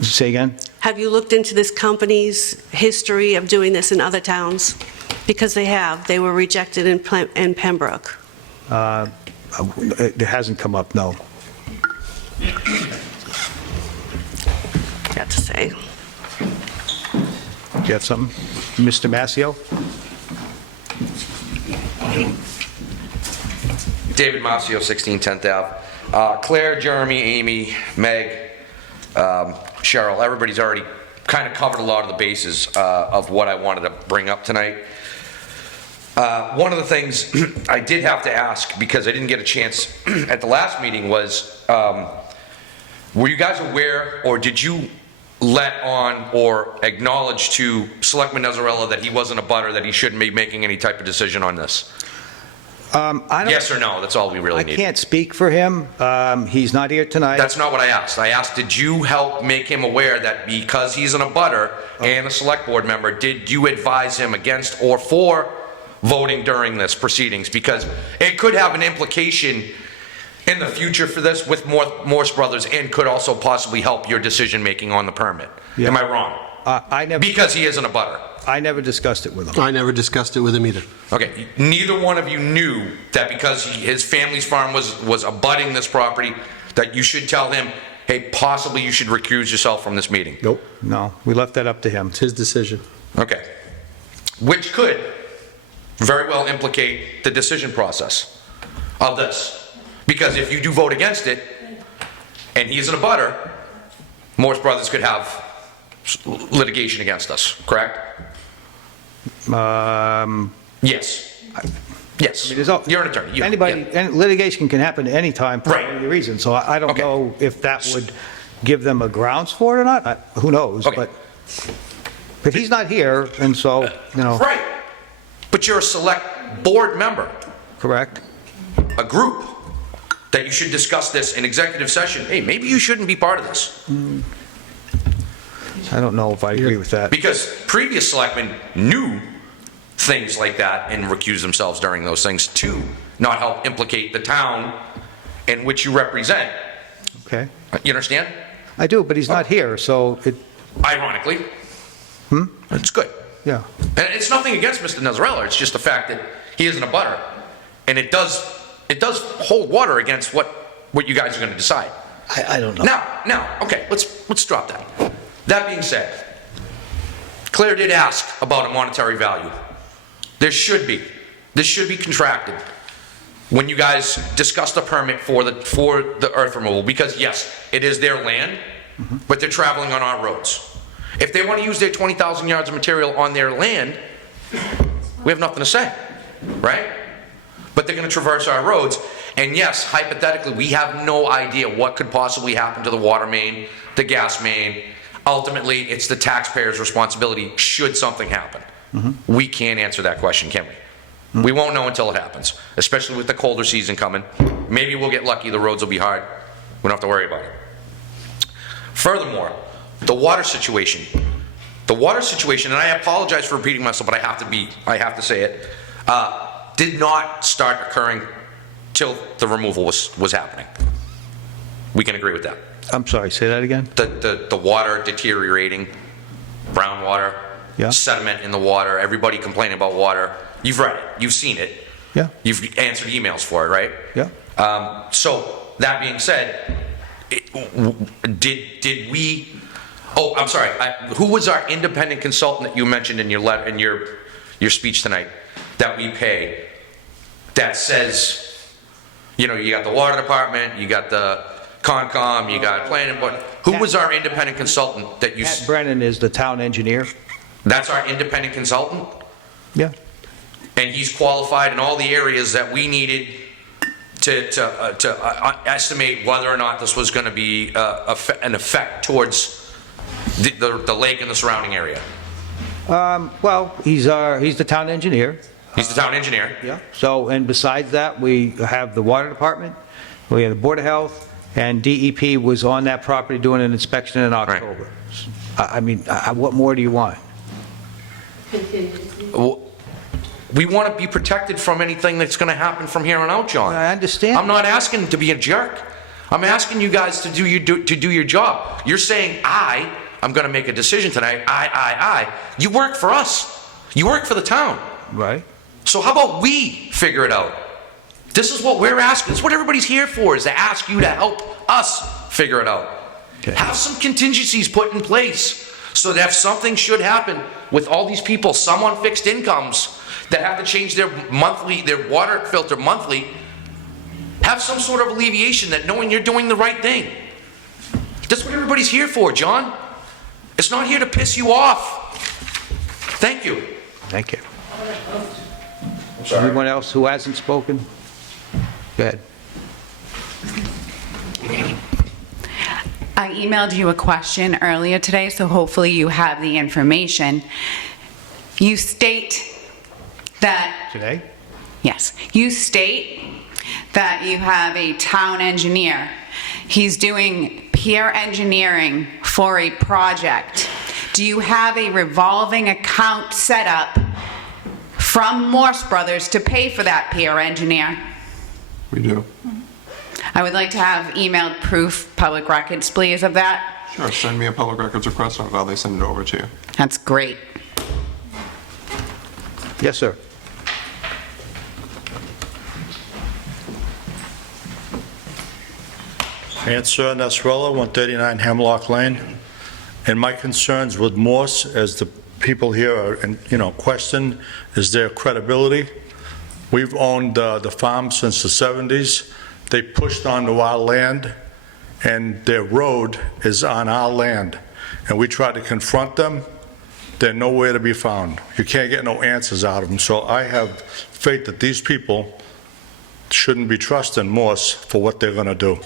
Say again? Have you looked into this company's history of doing this in other towns? Because they have. They were rejected in Pembroke. It hasn't come up, no. Got to say. Do you have something? Mr. Massio? David Massio, 16 10th Ave. Claire, Jeremy, Amy, Meg, Cheryl, everybody's already kind of covered a lot of the bases of what I wanted to bring up tonight. One of the things I did have to ask, because I didn't get a chance at the last meeting, was were you guys aware, or did you let on or acknowledge to Selectman Nazarella that he wasn't a butter, that he shouldn't be making any type of decision on this? Yes or no? That's all we really need. I can't speak for him. He's not here tonight. That's not what I asked. I asked, did you help make him aware that because he's an abutter and a select board member, did you advise him against or for voting during this proceedings? Because it could have an implication in the future for this with Morse Brothers, and could also possibly help your decision making on the permit. Yeah. Am I wrong? Because he isn't a butter. I never discussed it with him. I never discussed it with him either. Okay, neither one of you knew that because his family's farm was abutting this property, that you should tell him, hey, possibly you should recuse yourself from this meeting? Nope. No, we left that up to him. It's his decision. Okay. Which could very well implicate the decision process of this. Because if you do vote against it, and he isn't a butter, Morse Brothers could have litigation against us, correct? Yes. Yes. You're an attorney. Litigation can happen at any time for Right. any reason, so I don't Okay. know if that would give them a grounds for it or not. Who knows? Okay. But he's not here, and so, Right. But you're a select board member, correct? a group, that you should discuss this in executive session. Hey, maybe you shouldn't be part of this. I don't know if I agree with that. Because previous selectmen knew things like that and recused themselves during those things to not help implicate the town in which you represent. Okay. You understand? I do, but he's not here, so it, Ironically. It's good. yeah. And it's nothing against Mr. Nazarella, it's just the fact that he isn't a butter. And it does hold water against what you guys are gonna decide. I don't know. Now, okay, let's drop that. That being said, Claire did ask about a monetary value. This should be contracted when you guys discuss the permit for the earth removal, because yes, it is their land, but they're traveling on our roads. If they want to use their 20,000 yards of material on their land, we have nothing to say, right? But they're going to traverse our roads, and yes, hypothetically, we have no idea what could possibly happen to the water main, the gas main. Ultimately, it's the taxpayer's responsibility should something happen. We can't answer that question, can we? We won't know until it happens, especially with the colder season coming. Maybe we'll get lucky, the roads will be hard. We don't have to worry about it. Furthermore, the water situation, and I apologize for repeating myself, but I have to say it, did not start occurring till the removal was happening. We can agree with that. I'm sorry, say that again? The water deteriorating, brown water, Yeah. sediment in the water, everybody complaining about water. You've read it, you've seen it. Yeah. You've answered emails for it, right? Yeah. So, that being said, did we, oh, I'm sorry, who was our independent consultant that you mentioned in your letter, in your speech tonight, that we pay, that says, you know, you got the water department, you got the Concom, you got planning board, who was our independent consultant that you, Pat Brennan is the town engineer. that's our independent consultant? Yeah. And he's qualified in all the areas that we needed to estimate whether or not this was going to be an effect towards the lake and the surrounding area. Well, he's the town engineer. He's the town engineer. Yeah. So, and besides that, we have the water department, we have the Board of Health, and DEP was on that property doing an inspection in October. I mean, what more do you want? We want to be protected from anything that's going to happen from here on out, John. I understand. I'm not asking to be a jerk. I'm asking you guys to do your job. You're saying I'm going to make a decision tonight. You work for us. You work for the town. Right. So how about we figure it out? This is what we're asking. This is what everybody's here for, is to ask you to help us figure it out. Okay. Have some contingencies put in place so that if something should happen with all these people, some on fixed incomes that have to change their water filter monthly, have some sort of alleviation that knowing you're doing the right thing. That's what everybody's here for, John. It's not here to piss you off. Thank you. Thank you. Anyone else who hasn't spoken? Go ahead. I emailed you a question earlier today, so hopefully you have the information. You state that... Today? Yes. You state that you have a town engineer. He's doing peer engineering for a project. Do you have a revolving account set up from Morse Brothers to pay for that peer engineer? We do. I would like to have emailed proof, public records, please, of that. Sure, send me a public records request, and I'll gladly send it over to you. That's great. Yes, sir. Answer Nasrallah, 139 Hemlock Lane. And my concerns with Morse, as the people here are, question, is their credibility. We've owned the farm since the 70s. They pushed onto our land, and their road is on our land. And we tried to confront them. They're nowhere to be found. You can't get no answers out of them. So I have faith that these people shouldn't be trusting Morse for what they're going to do.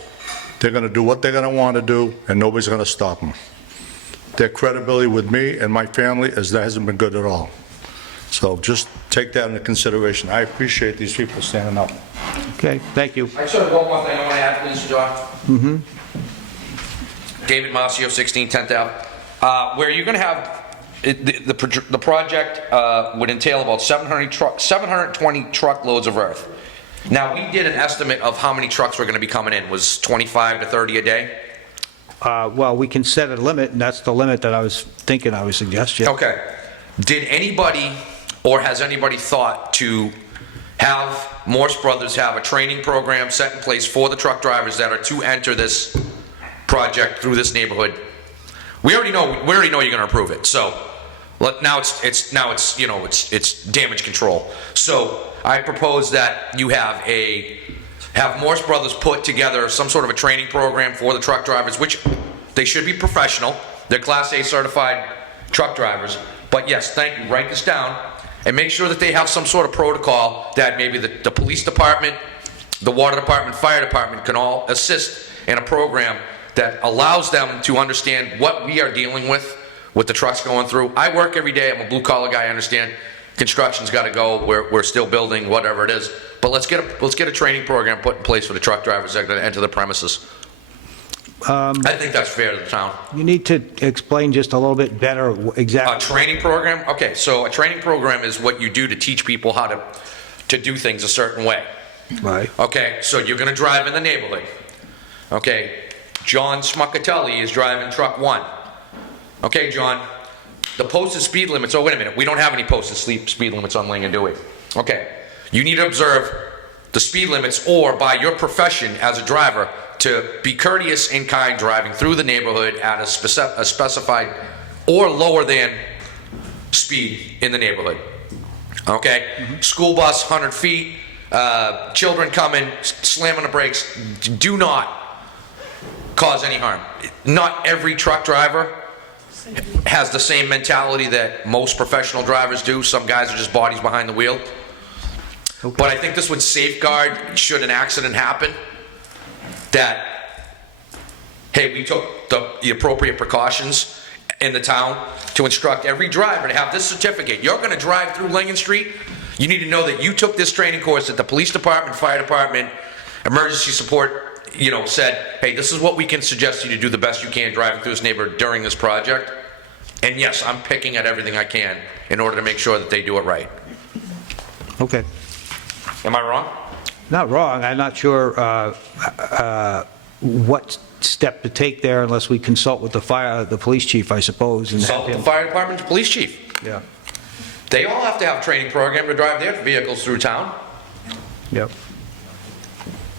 They're going to do what they're going to want to do, and nobody's going to stop them. Their credibility with me and my family hasn't been good at all. So just take that into consideration. I appreciate these people standing up. Okay, thank you. I just have one more thing I want to add, please, John. David Marcio, 16 10th Ave. Where you're going to have, the project would entail about 720 truckloads of earth. Now, we did an estimate of how many trucks were going to be coming in. Was 25 to 30 a day? Well, we can set a limit, and that's the limit that I was thinking I would suggest, yeah. Okay. Did anybody, or has anybody thought to have Morse Brothers have a training program set in place for the truck drivers that are to enter this project through this neighborhood? We already know you're going to approve it. So now it's damage control. So I propose that you have Morse Brothers put together some sort of a training program for the truck drivers, which they should be professional. They're Class A certified truck drivers. But yes, thank you. Write this down and make sure that they have some sort of protocol that maybe the police department, the water department, fire department can all assist in a program that allows them to understand what we are dealing with the trucks going through. I work every day. I'm a blue collar guy. I understand construction's got to go. We're still building, whatever it is. But let's get a training program put in place for the truck drivers that are going to enter the premises. I think that's fair to the town. You need to explain just a little bit better exactly. A training program? Okay, so a training program is what you do to teach people how to do things a certain way. Right. Okay, so you're going to drive in the neighborhood. Okay, John Smuckatelli is driving truck 1. Okay, John, the posted speed limits, oh, wait a minute, we don't have any posted speed limits on Lincoln, do we? Okay, you need to observe the speed limits, or by your profession as a driver, to be courteous and kind driving through the neighborhood at a specified or lower than speed in the neighborhood. Okay? School bus, 100 feet, children coming, slamming the brakes, do not cause any harm. Not every truck driver has the same mentality that most professional drivers do. Some guys are just bodies behind the wheel. But I think this would safeguard, should an accident happen, that, hey, we took the appropriate precautions in the town to instruct every driver to have this certificate. You're going to drive through Lincoln Street, you need to know that you took this training course at the police department, fire department, emergency support, said, hey, this is what we can suggest you to do the best you can driving through this neighborhood during this project. And yes, I'm picking at everything I can in order to make sure that they do it right. Okay. Am I wrong? Not wrong. I'm not sure what step to take there unless we consult with the police chief, I suppose. And Consult with the fire department, police chief. Yeah. They all have to have a training program to drive their vehicles through town. Yep.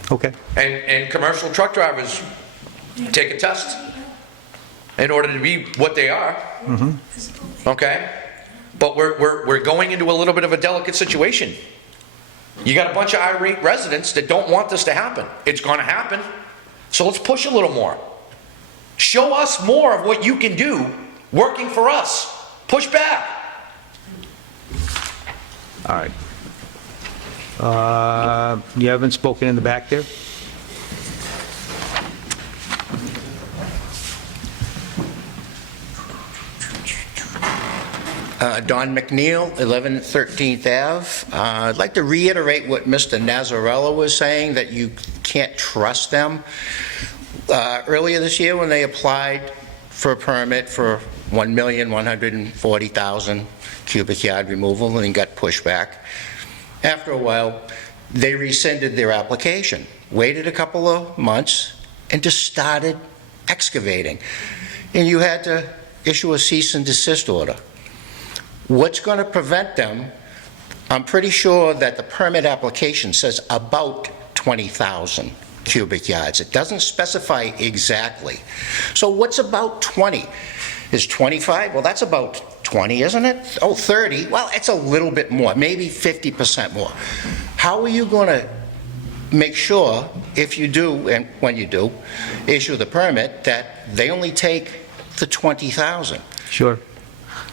Okay. And commercial truck drivers take a test in order to be what they are. Okay? But we're going into a little bit of a delicate situation. You got a bunch of irate residents that don't want this to happen. It's going to happen. So let's push a little more. Show us more of what you can do working for us. Push back. All right. You haven't spoken in the back there? Don McNeil, 11 13th Ave. I'd like to reiterate what Mr. Nazarella was saying, that you can't trust them. Earlier this year, when they applied for a permit for 1,140,000 cubic yard removal and got pushback, after a while, they rescinded their application, waited a couple of months, and just started excavating. And you had to issue a cease and desist order. What's going to prevent them? I'm pretty sure that the permit application says about 20,000 cubic yards. It doesn't specify exactly. So what's about 20? Is 25? Well, that's about 20, isn't it? Oh, 30? Well, it's a little bit more, maybe 50% more. How are you going to make sure, if you do, and when you do, issue the permit, that they only take the 20,000? Sure.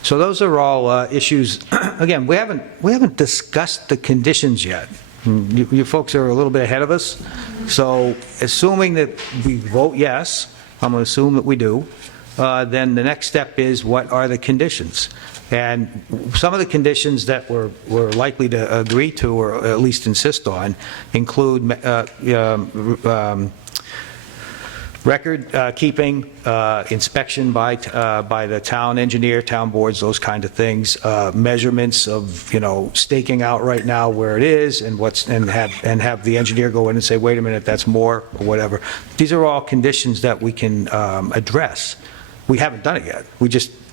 So those are all issues. Again, we haven't discussed the conditions yet. You folks are a little bit ahead of us. So assuming that we vote yes, I'm going to assume that we do, then the next step is, what are the conditions? And some of the conditions that we're likely to agree to, or at least insist on, include record keeping, inspection by the town engineer, town boards, those kind of things, measurements of, staking out right now where it is and have the engineer go in and say, wait a minute, that's more, or whatever. These are all conditions that we can address. We haven't done it yet.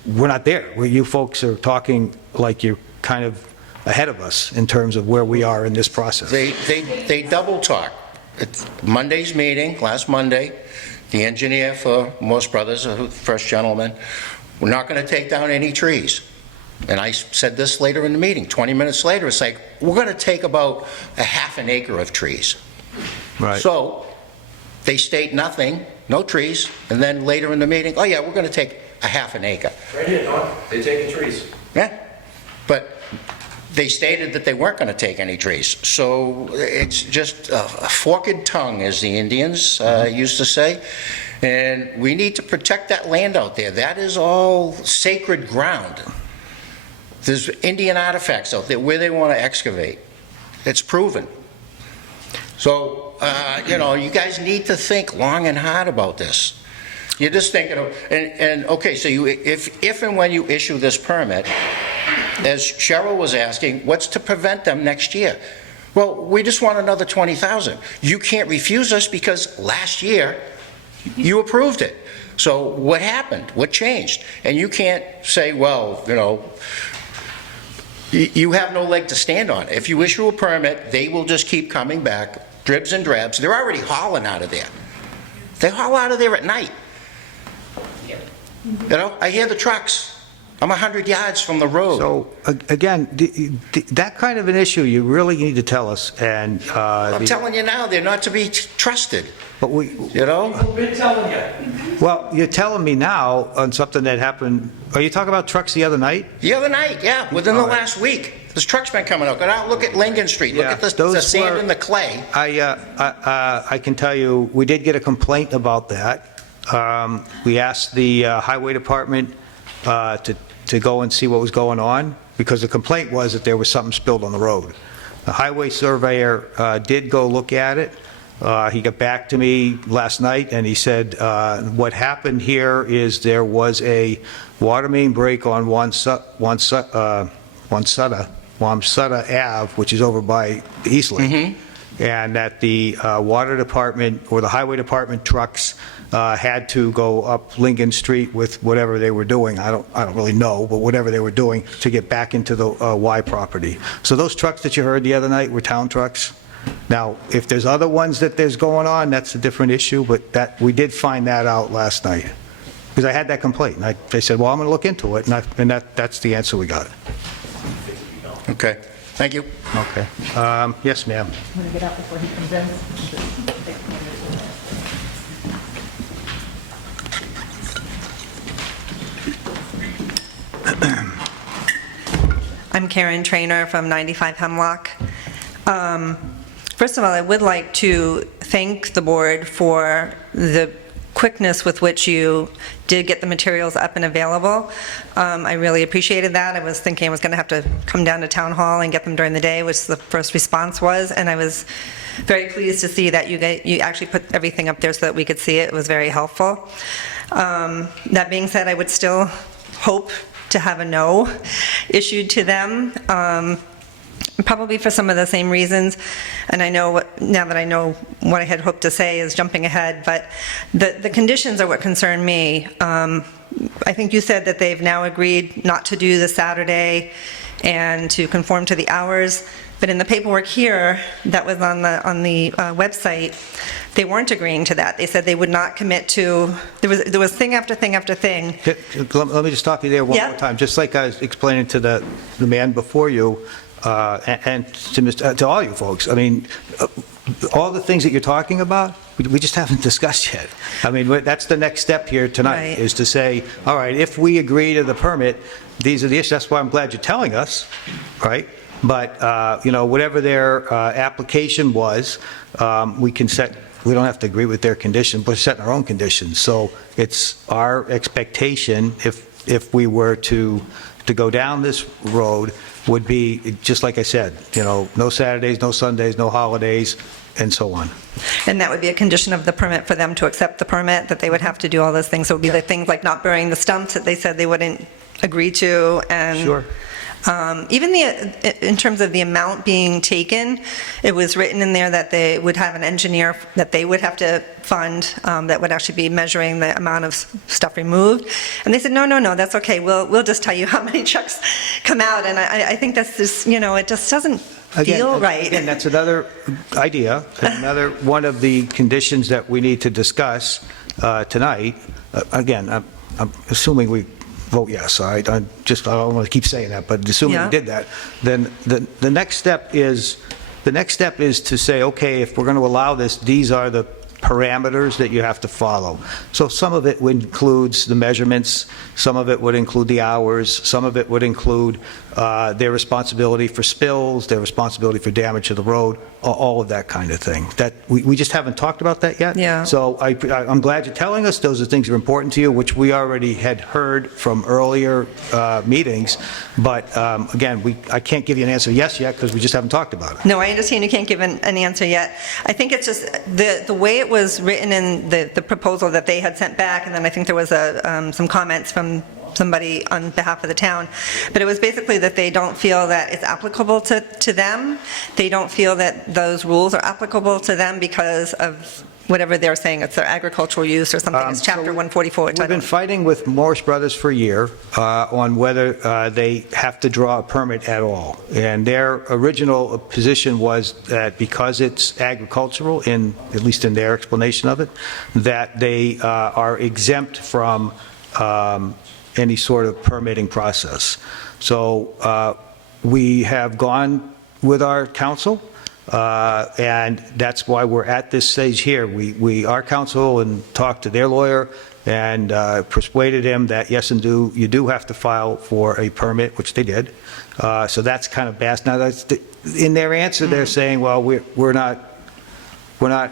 We're not there. You folks are talking like you're kind of ahead of us in terms of where we are in this process. They double talk. At Monday's meeting, last Monday, the engineer for Morse Brothers, the first gentleman, we're not going to take down any trees. And I said this later in the meeting, 20 minutes later, it's like, we're going to take about a half an acre of trees. Right. So they state nothing, no trees, and then later in the meeting, oh yeah, we're going to take a half an acre. Right here, Don. They're taking trees. Yeah, but they stated that they weren't going to take any trees. So it's just a forked tongue, as the Indians used to say. And we need to protect that land out there. That is all sacred ground. There's Indian artifacts out there where they want to excavate. It's proven. So, you guys need to think long and hard about this. You're just thinking of, and okay, so if and when you issue this permit, as Cheryl was asking, what's to prevent them next year? Well, we just want another 20,000. You can't refuse us because last year you approved it. So what happened? What changed? And you can't say, well, you have no leg to stand on. If you issue a permit, they will just keep coming back, dribs and drabs. They're already hauling out of there. They haul out of there at night. I hear the trucks. I'm 100 yards from the road. So, again, that kind of an issue, you really need to tell us, and... I'm telling you now, they're not to be trusted. But we... We've been telling you. Well, you're telling me now on something that happened... Are you talking about trucks the other night? The other night, yeah, within the last week. This truck's been coming out. Go down, look at Lincoln Street. Look Yeah, at the those sand were- and the clay. I can tell you, we did get a complaint about that. We asked the highway department to go and see what was going on, because the complaint was that there was something spilled on the road. The highway surveyor did go look at it. He got back to me last night, and he said, what happened here is there was a water main break on Wamsutta Ave, which is over by Eastland, and that the water department or the highway department trucks had to go up Lincoln Street with whatever they were doing. I don't really know, but whatever they were doing to get back into the Y property. So those trucks that you heard the other night were town trucks. Now, if there's other ones that there's going on, that's a different issue, but that, we did find that out last night. Because I had that complaint, and they said, well, I'm going to look into it, and that's the answer we got. Okay, thank you. Okay. Yes, ma'am. Want to get out before he comes in? I'm Karen Trainer from 95 Hemlock. First of all, I would like to thank the board for the quickness with which you did get the materials up and available. I really appreciated that. I was thinking I was going to have to come down to town hall and get them during the day, which the first response was, and I was very pleased to see that you actually put everything up there so that we could see it. It was very helpful. That being said, I would still hope to have a no issued to them. Probably for some of the same reasons, and I know now that I know what I had hoped to say is jumping ahead, but the conditions are what concern me. I think you said that they've now agreed not to do the Saturday and to conform to the hours, but in the paperwork here that was on the website, they weren't agreeing to that. They said they would not commit to, there was thing after thing after thing. Let me just stop you there one more time. Just like I was explaining to the man before you, and to all you folks, I mean, all the things that you're talking about, we just haven't discussed yet. I mean, that's the next step here tonight, Right. is to say, all right, if we agree to the permit, these are the issues. That's why I'm glad you're telling us, right? But, whatever their application was, we don't have to agree with their condition, but setting our own conditions. So it's our expectation, if we were to go down this road, would be, just like I said, no Saturdays, no Sundays, no holidays, and so on. And that would be a condition of the permit for them to accept the permit, that they would have to do all those things. So it would be the things like not burying the stumps that they said they wouldn't agree to, and... Sure. Even in terms of the amount being taken, it was written in there that they would have an engineer that they would have to fund that would actually be measuring the amount of stuff removed. And they said, no, that's okay. We'll just tell you how many trucks come out. And I think that's just, it just doesn't feel right. Again, that's another idea, another one of the conditions that we need to discuss tonight. Again, I'm assuming we vote yes. I don't want to keep saying that, but assuming we did that, then the next step is to say, okay, if we're going to allow this, these are the parameters that you have to follow. So some of it includes the measurements, some of it would include the hours, some of it would include their responsibility for spills, their responsibility for damage to the road, all of that kind of thing. That we just haven't talked about that yet. Yeah. So I'm glad you're telling us those are things that are important to you, which we already had heard from earlier meetings. But again, I can't give you an answer yes yet because we just haven't talked about it. No, I understand you can't give an answer yet. I think it's just the way it was written in the proposal that they had sent back, and then I think there was some comments from somebody on behalf of the town, but it was basically that they don't feel that it's applicable to them. They don't feel that those rules are applicable to them because of whatever they're saying, it's their agricultural use or something, it's chapter 144. which I We've been don't- fighting with Morris Brothers for a year on whether they have to draw a permit at all. And their original position was that because it's agricultural, at least in their explanation of it, that they are exempt from any sort of permitting process. So we have gone with our counsel, and that's why we're at this stage here. Our counsel and talked to their lawyer and persuaded him that yes, you do have to file for a permit, which they did. So that's kind of bast. Now, in their answer, they're saying, well, we're not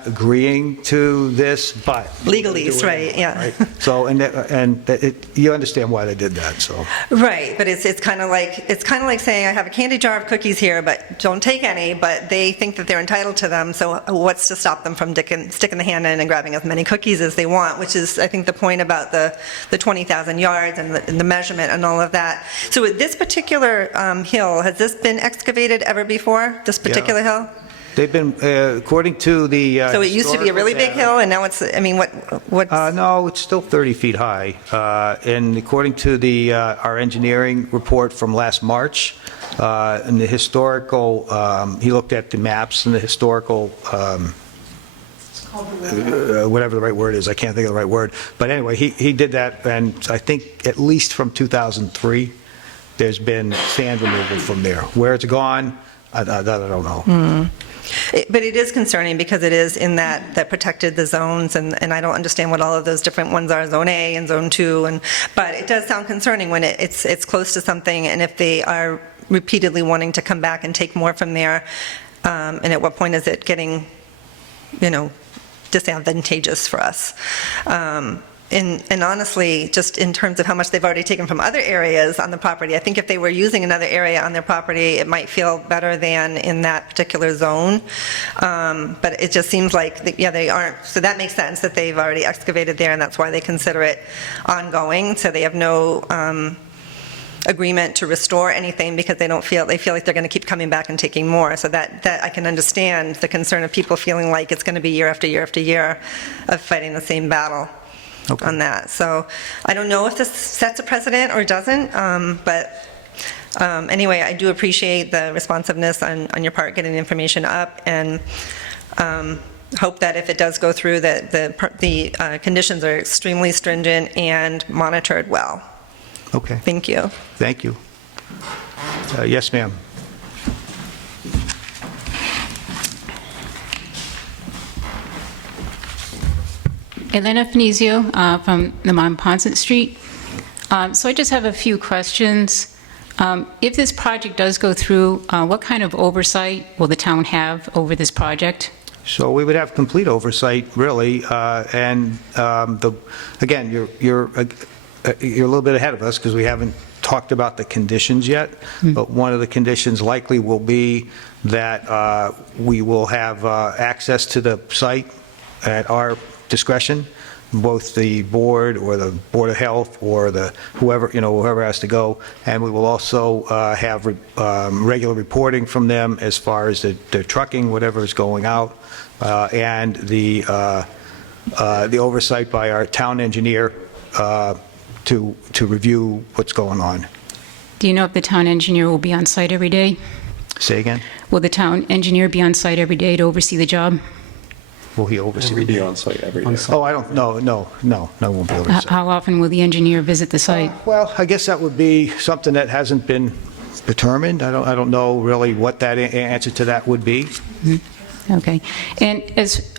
agreeing to this, but... Legalese, right, yeah. Right? So, you understand why they did that, so... Right, but it's kind of like saying, I have a candy jar of cookies here, but don't take any, but they think that they're entitled to them, so what's to stop them from sticking the hand in and grabbing as many cookies as they want, which is, I think, the point about the 20,000 yards and the measurement and all of that. So with this particular hill, has this been excavated ever before, this particular hill? They've been, according to the... So it used to be a really big hill, and now it's, I mean, what's... No, it's still 30 feet high. And according to our engineering report from last March, in the historical, he looked at the maps and the historical, whatever the right word is, I can't think of the right word. But anyway, he did that, and I think at least from 2003, there's been sand removal from there. Where it's gone, I don't know. But it is concerning because it is in that protected the zones, and I don't understand what all of those different ones are, Zone A and Zone 2, but it does sound concerning when it's close to something, and if they are repeatedly wanting to come back and take more from there, and at what point is it getting, disadvantageous for us? And honestly, just in terms of how much they've already taken from other areas on the property, I think if they were using another area on their property, it might feel better than in that particular zone. But it just seems like, they aren't. So that makes sense that they've already excavated there, and that's why they consider it ongoing. So they have no agreement to restore anything because they feel like they're going to keep coming back and taking more. So that I can understand the concern of people feeling like it's going to be year after year after year of fighting the same battle. Okay. On that. So I don't know if this sets a precedent or doesn't, but anyway, I do appreciate the responsiveness on your part getting the information up, and hope that if it does go through that the conditions are extremely stringent and monitored well. Okay. Thank you. Thank you. Yes, ma'am. Elena Finizio from the Monpont Street. So I just have a few questions. If this project does go through, what kind of oversight will the town have over this project? So we would have complete oversight, really, and again, you're a little bit ahead of us because we haven't talked about the conditions yet, but one of the conditions likely will be that we will have access to the site at our discretion, both the board or the Board of Health or whoever has to go, and we will also have regular reporting from them as far as the trucking, whatever is going out, and the oversight by our town engineer to review what's going on. Do you know if the town engineer will be on site every day? Say again? Will the town engineer be on site every day to oversee the job? Will he oversee? Will be on site every day. Oh, I don't, no, won't be oversee. How often will the engineer visit the site? Well, I guess that would be something that hasn't been determined. I don't know really what that answer to that would be. Okay. And as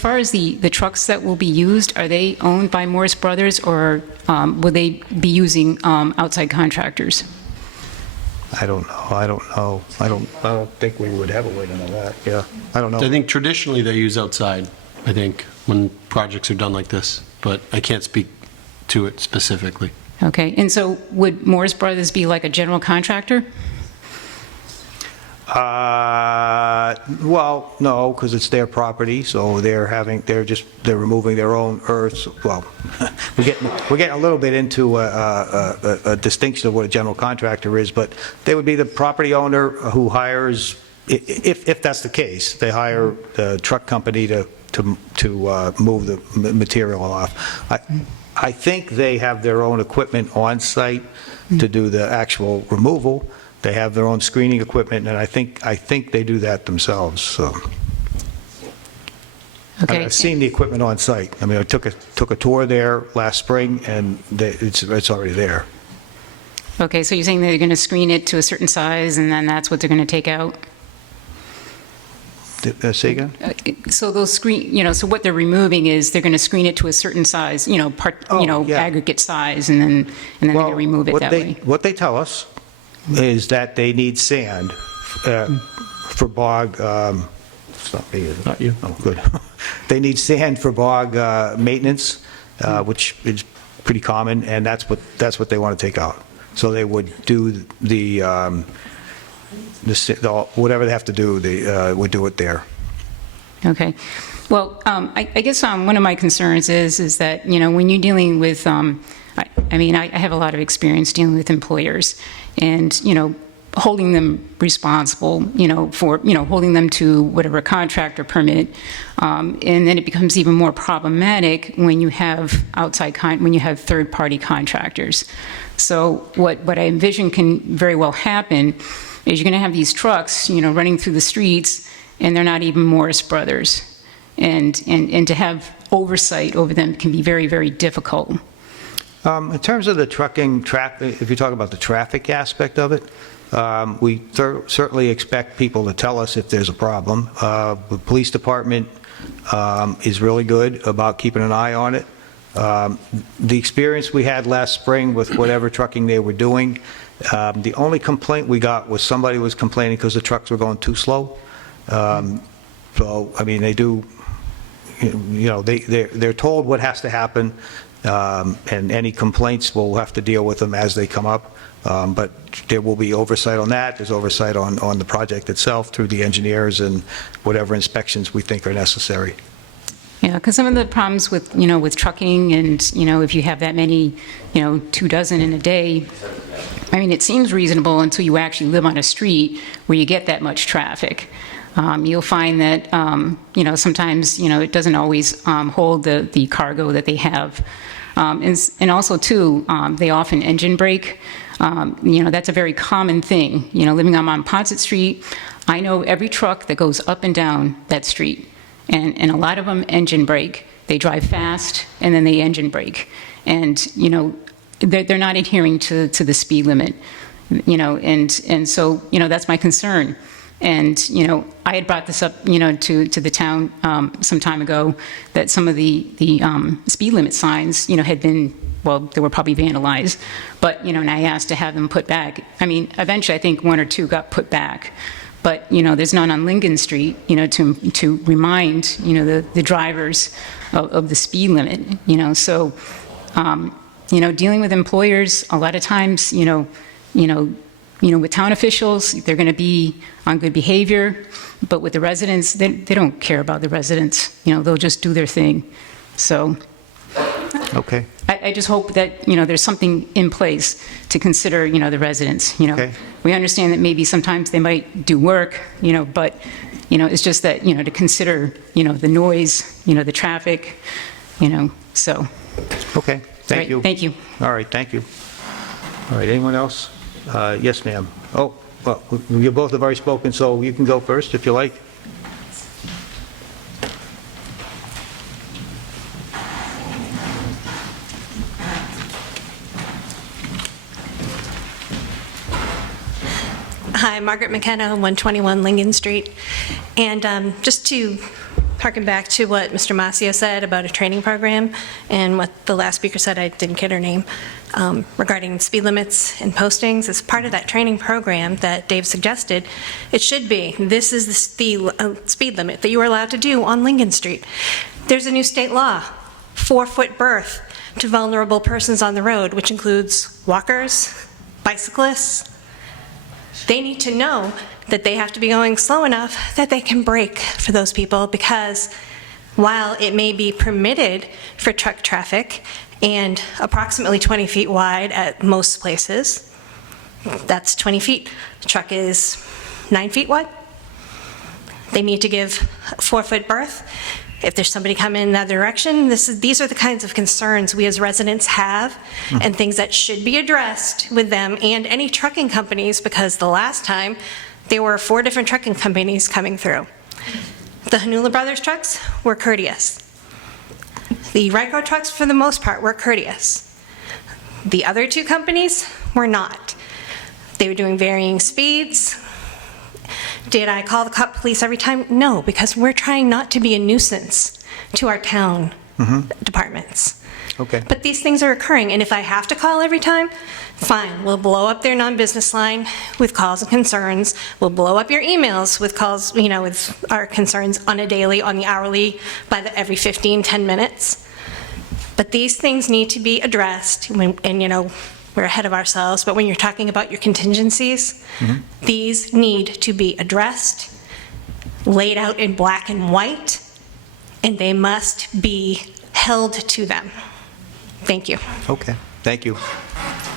far as the trucks that will be used, are they owned by Morris Brothers, or will they be using outside contractors? I don't know. I don't think we would have a way to know that. Yeah, I don't know. I think traditionally they use outside, I think, when projects are done like this, but I can't speak to it specifically. Okay. And so would Morris Brothers be like a general contractor? Well, no, because it's their property, so they're removing their own earth. Well, we're getting a little bit into a distinction of what a general contractor is, but they would be the property owner who hires if that's the case, they hire the truck company to move the material off. I think they have their own equipment on site to do the actual removal. They have their own screening equipment, and I think they do that themselves, so. Okay. I've seen the equipment on site. I mean, I took a tour there last spring, and it's already there. Okay, so you're saying they're going to screen it to a certain size, and then that's what they're going to take out? Say again? So those so what they're removing is they're going to screen it to a certain size, yeah. Aggregate size, and then they're going to remove it that way. What they tell us is that they need sand for bog, it's not me, is it? Not you. Oh, good. They need sand for bog maintenance, which is pretty common, and that's what they want to take out. So they would do whatever they have to do, they would do it there. Okay. Well, I guess one of my concerns is that, when you're dealing with, I have a lot of experience dealing with employers and, holding them responsible, for, holding them to whatever contract or permit. And then it becomes even more problematic when you have third-party contractors. So what I envision can very well happen is you're going to have these trucks, running through the streets, and they're not even Morris Brothers. And to have oversight over them can be very, very difficult. In terms of the trucking traffic, if you talk about the traffic aspect of it, we certainly expect people to tell us if there's a problem. The police department is really good about keeping an eye on it. The experience we had last spring with whatever trucking they were doing, the only complaint we got was somebody was complaining because the trucks were going too slow. So, I mean, they do, they're told what has to happen, and any complaints, we'll have to deal with them as they come up. But there will be oversight on that. There's oversight on the project itself through the engineers and whatever inspections we think are necessary. Yeah, because some of the problems with, with trucking and, if you have that many, 24 in a day, I mean, it seems reasonable until you actually live on a street where you get that much traffic. You'll find that, sometimes, it doesn't always hold the cargo that they have. And also, too, they often engine brake. That's a very common thing. Living on Monpont Street, I know every truck that goes up and down that street. And a lot of them engine brake. They drive fast, and then they engine brake. And, they're not adhering to the speed limit, and so, that's my concern. And, I had brought this up, to the town some time ago, that some of the speed limit signs, had been, well, they were probably vandalized, but, and I asked to have them put back. I mean, eventually, I think 1 or 2 got put back. But, there's none on Lincoln Street, to remind, the drivers of the speed limit, So, dealing with employers, a lot of times, with town officials, they're going to be on good behavior. But with the residents, they don't care about the residents. They'll just do their thing. So. Okay. I just hope that, there's something in place to consider, the residents, Okay. We understand that maybe sometimes they might do work, but, it's just that, to consider, the noise, the traffic, so. Okay, thank you. Thank you. All right, thank you. All right, anyone else? Yes, ma'am. Oh, well, you both have already spoken, so you can go first if you like. Hi, Margaret McKenna, 121 Lincoln Street. And just to harken back to what Mr. Mascio said about a training program and what the last speaker said, I didn't get her name, regarding speed limits and postings, as part of that training program that Dave suggested, it should be, this is the speed limit that you are allowed to do on Lincoln Street. There's a new state law, 4-foot berth to vulnerable persons on the road, which includes walkers, bicyclists. They need to know that they have to be going slow enough that they can brake for those people, because while it may be permitted for truck traffic and approximately 20 feet wide at most places, that's 20 feet. The truck is 9 feet wide. They need to give 4-foot berth. If there's somebody coming in that direction, these are the kinds of concerns we as residents have and things that should be addressed with them and any trucking companies, because the last time there were 4 different trucking companies coming through. The Hanula Brothers trucks were courteous. The Ryco trucks, for the most part, were courteous. The other 2 companies were not. They were doing varying speeds. Did I call the police every time? No, because we're trying not to be a nuisance to our town departments. Okay. But these things are occurring, and if I have to call every time, fine. We'll blow up their non-business line with calls and concerns. We'll blow up your emails with calls, with our concerns on a daily, on the hourly, every 15, 10 minutes. But these things need to be addressed, and we're ahead of ourselves, but when you're talking about your contingencies, these need to be addressed, laid out in black and white, and they must be held to them. Thank you. Okay, thank you.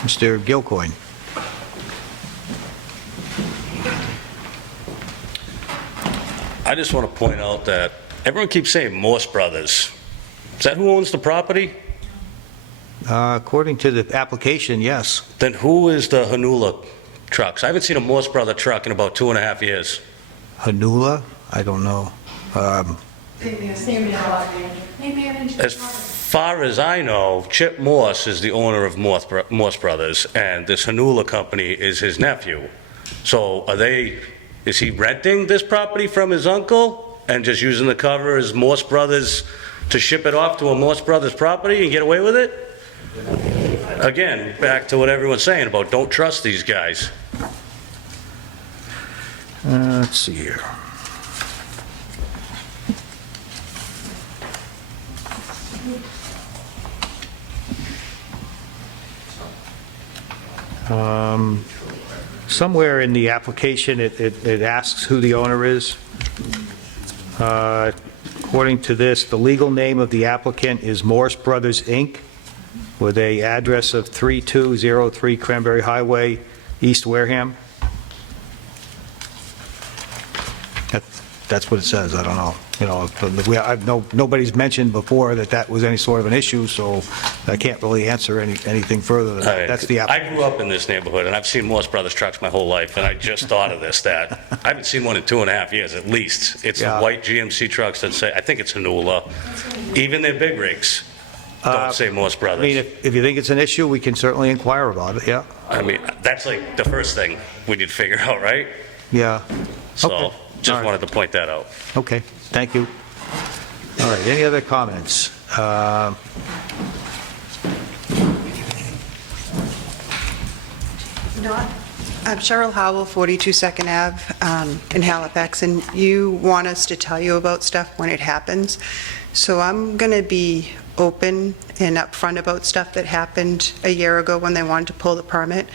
Mr. Gilcoyne. I just want to point out that everyone keeps saying Morse Brothers. Is that who owns the property? According to the application, yes. Then who is the Hanula trucks? I haven't seen a Morse Brother truck in about 2.5 years. Hanula? I don't know. As far as I know, Chip Morse is the owner of Morse Brothers, and this Hanula company is his nephew. So is he renting this property from his uncle and just using the cover as Morse Brothers to ship it off to a Morse Brothers property and get away with it? Again, back to what everyone's saying about don't trust these guys. Let's see here. Somewhere in the application, it asks who the owner is. According to this, the legal name of the applicant is Morse Brothers, Inc., with a address of 3203 Cranberry Highway, East Wareham. That's what it says. I don't know. Nobody's mentioned before that was any sort of an issue, so I can't really answer anything further than that. That's the I grew up in this neighborhood, and I've seen Morse Brothers trucks my whole life, and I just thought of this, that I haven't seen one in 2.5 years at least. It's the white GMC trucks that say, I think it's Hanula. Even their big rigs don't say Morse Brothers. I mean, if you think it's an issue, we can certainly inquire about it, yeah. I mean, that's like the first thing we need to figure out, right? Yeah. So, Okay. just All right. wanted to point that out. Okay, thank you. All right, any other comments? I'm Cheryl Howell, 42 Second Ave in Halifax, and you want us to tell you about stuff when it happens. So I'm going to be open and upfront about stuff that happened a year ago when they wanted to pull the permit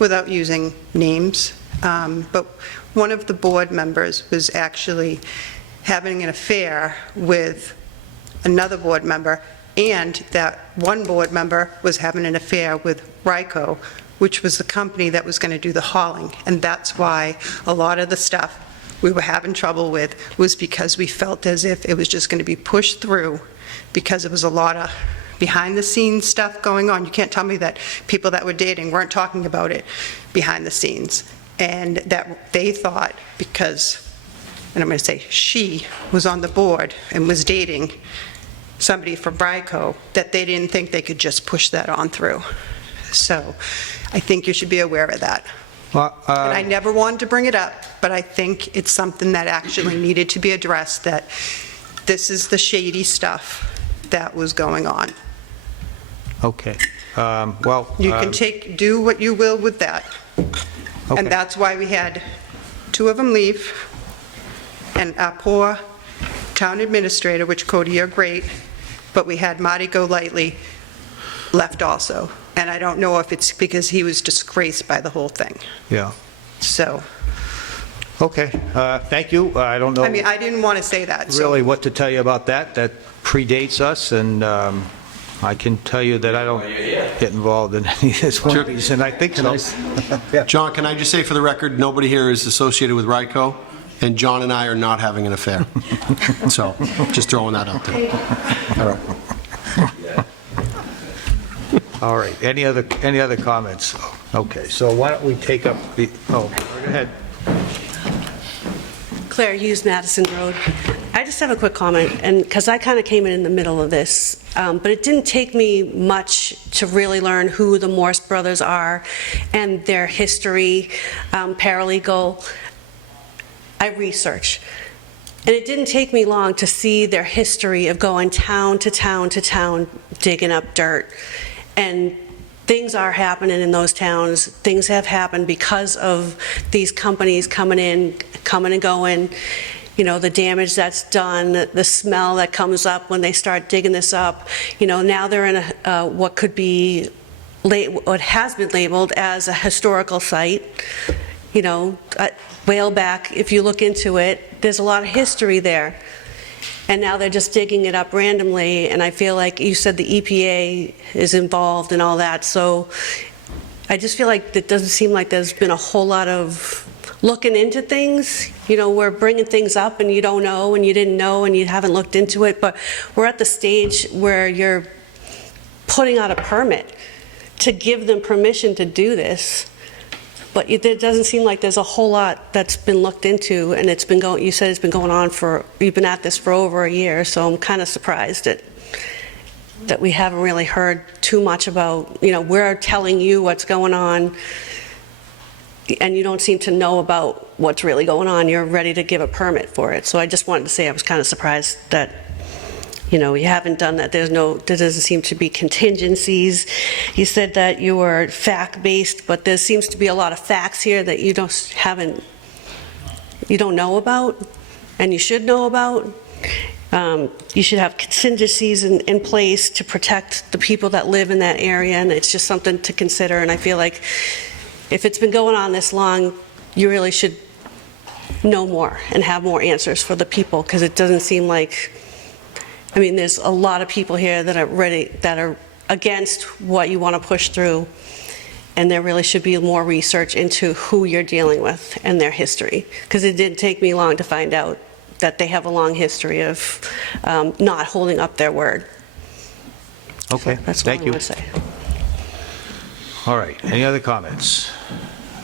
without using names. But one of the board members was actually having an affair with another board member, and that one board member was having an affair with Ryco, which was the company that was going to do the hauling. And that's why a lot of the stuff we were having trouble with was because we felt as if it was just going to be pushed through, because it was a lot of behind-the-scenes stuff going on. You can't tell me that people that were dating weren't talking about it behind the scenes. And that they thought, because, and I'm going to say she was on the board and was dating somebody from Ryco, that they didn't think they could just push that on through. So I think you should be aware of that. And I never wanted to bring it up, but I think it's something that actually needed to be addressed, that this is the shady stuff that was going on. Okay, well... You can do what you will with that. Okay. And that's why we had 2 of them leave, and our poor town administrator, which Cody, you're great, but we had Marty Golightly left also. And I don't know if it's because he was disgraced by the whole thing. Yeah, So, okay, thank you. I don't know I mean, I didn't want to say that, so. really what to tell you about that. That predates us, and I can tell you that I don't get involved in any of this one of these, and I think so. Yeah. John, can I just say for the record, nobody here is associated with Ryco, and John and I are not having an affair. So, just throwing that out there. All right. All right, any other comments? Okay, so why don't we take up the, go ahead. Claire Hughes, Madison Road. I just have a quick comment, and because I kind of came in the middle of this, but it didn't take me much to really learn who the Morse brothers are and their history, paralegal. I researched. And it didn't take me long to see their history of going town to town to town, digging up dirt. And things are happening in those towns. Things have happened because of these companies coming and going. You know, the damage that's done, the smell that comes up when they start digging this up. You know, now they're in what could be, what has been labeled as a historical site. You know, Whaleback, if you look into it, there's a lot of history there. And now they're just digging it up randomly, and I feel like you said the EPA is involved and all that, so I just feel like it doesn't seem like there's been a whole lot of looking into things. You know, we're bringing things up and you don't know and you didn't know and you haven't looked into it, but we're at the stage where you're putting out a permit to give them permission to do this. But it doesn't seem like there's a whole lot that's been looked into, and it's been going, you said it's been going on for, you've been at this for over a year, so I'm kind of surprised that we haven't really heard too much about, you know, we're telling you what's going on, and you don't seem to know about what's really going on. You're ready to give a permit for it. So I just wanted to say I was kind of surprised that, you know, you haven't done that. There doesn't seem to be contingencies. You said that you were fact-based, but there seems to be a lot of facts here that you don't know about, and you should know about. You should have contingencies in place to protect the people that live in that area, and it's just something to consider. And I feel like if it's been going on this long, you really should know more and have more answers for the people, because it doesn't seem like, I mean, there's a lot of people here that are against what you want to push through, and there really should be more research into who you're dealing with and their history, because it didn't take me long to find out that they have a long history of not holding up their word. Okay, That's thank what I you. want to say. All right, any other comments?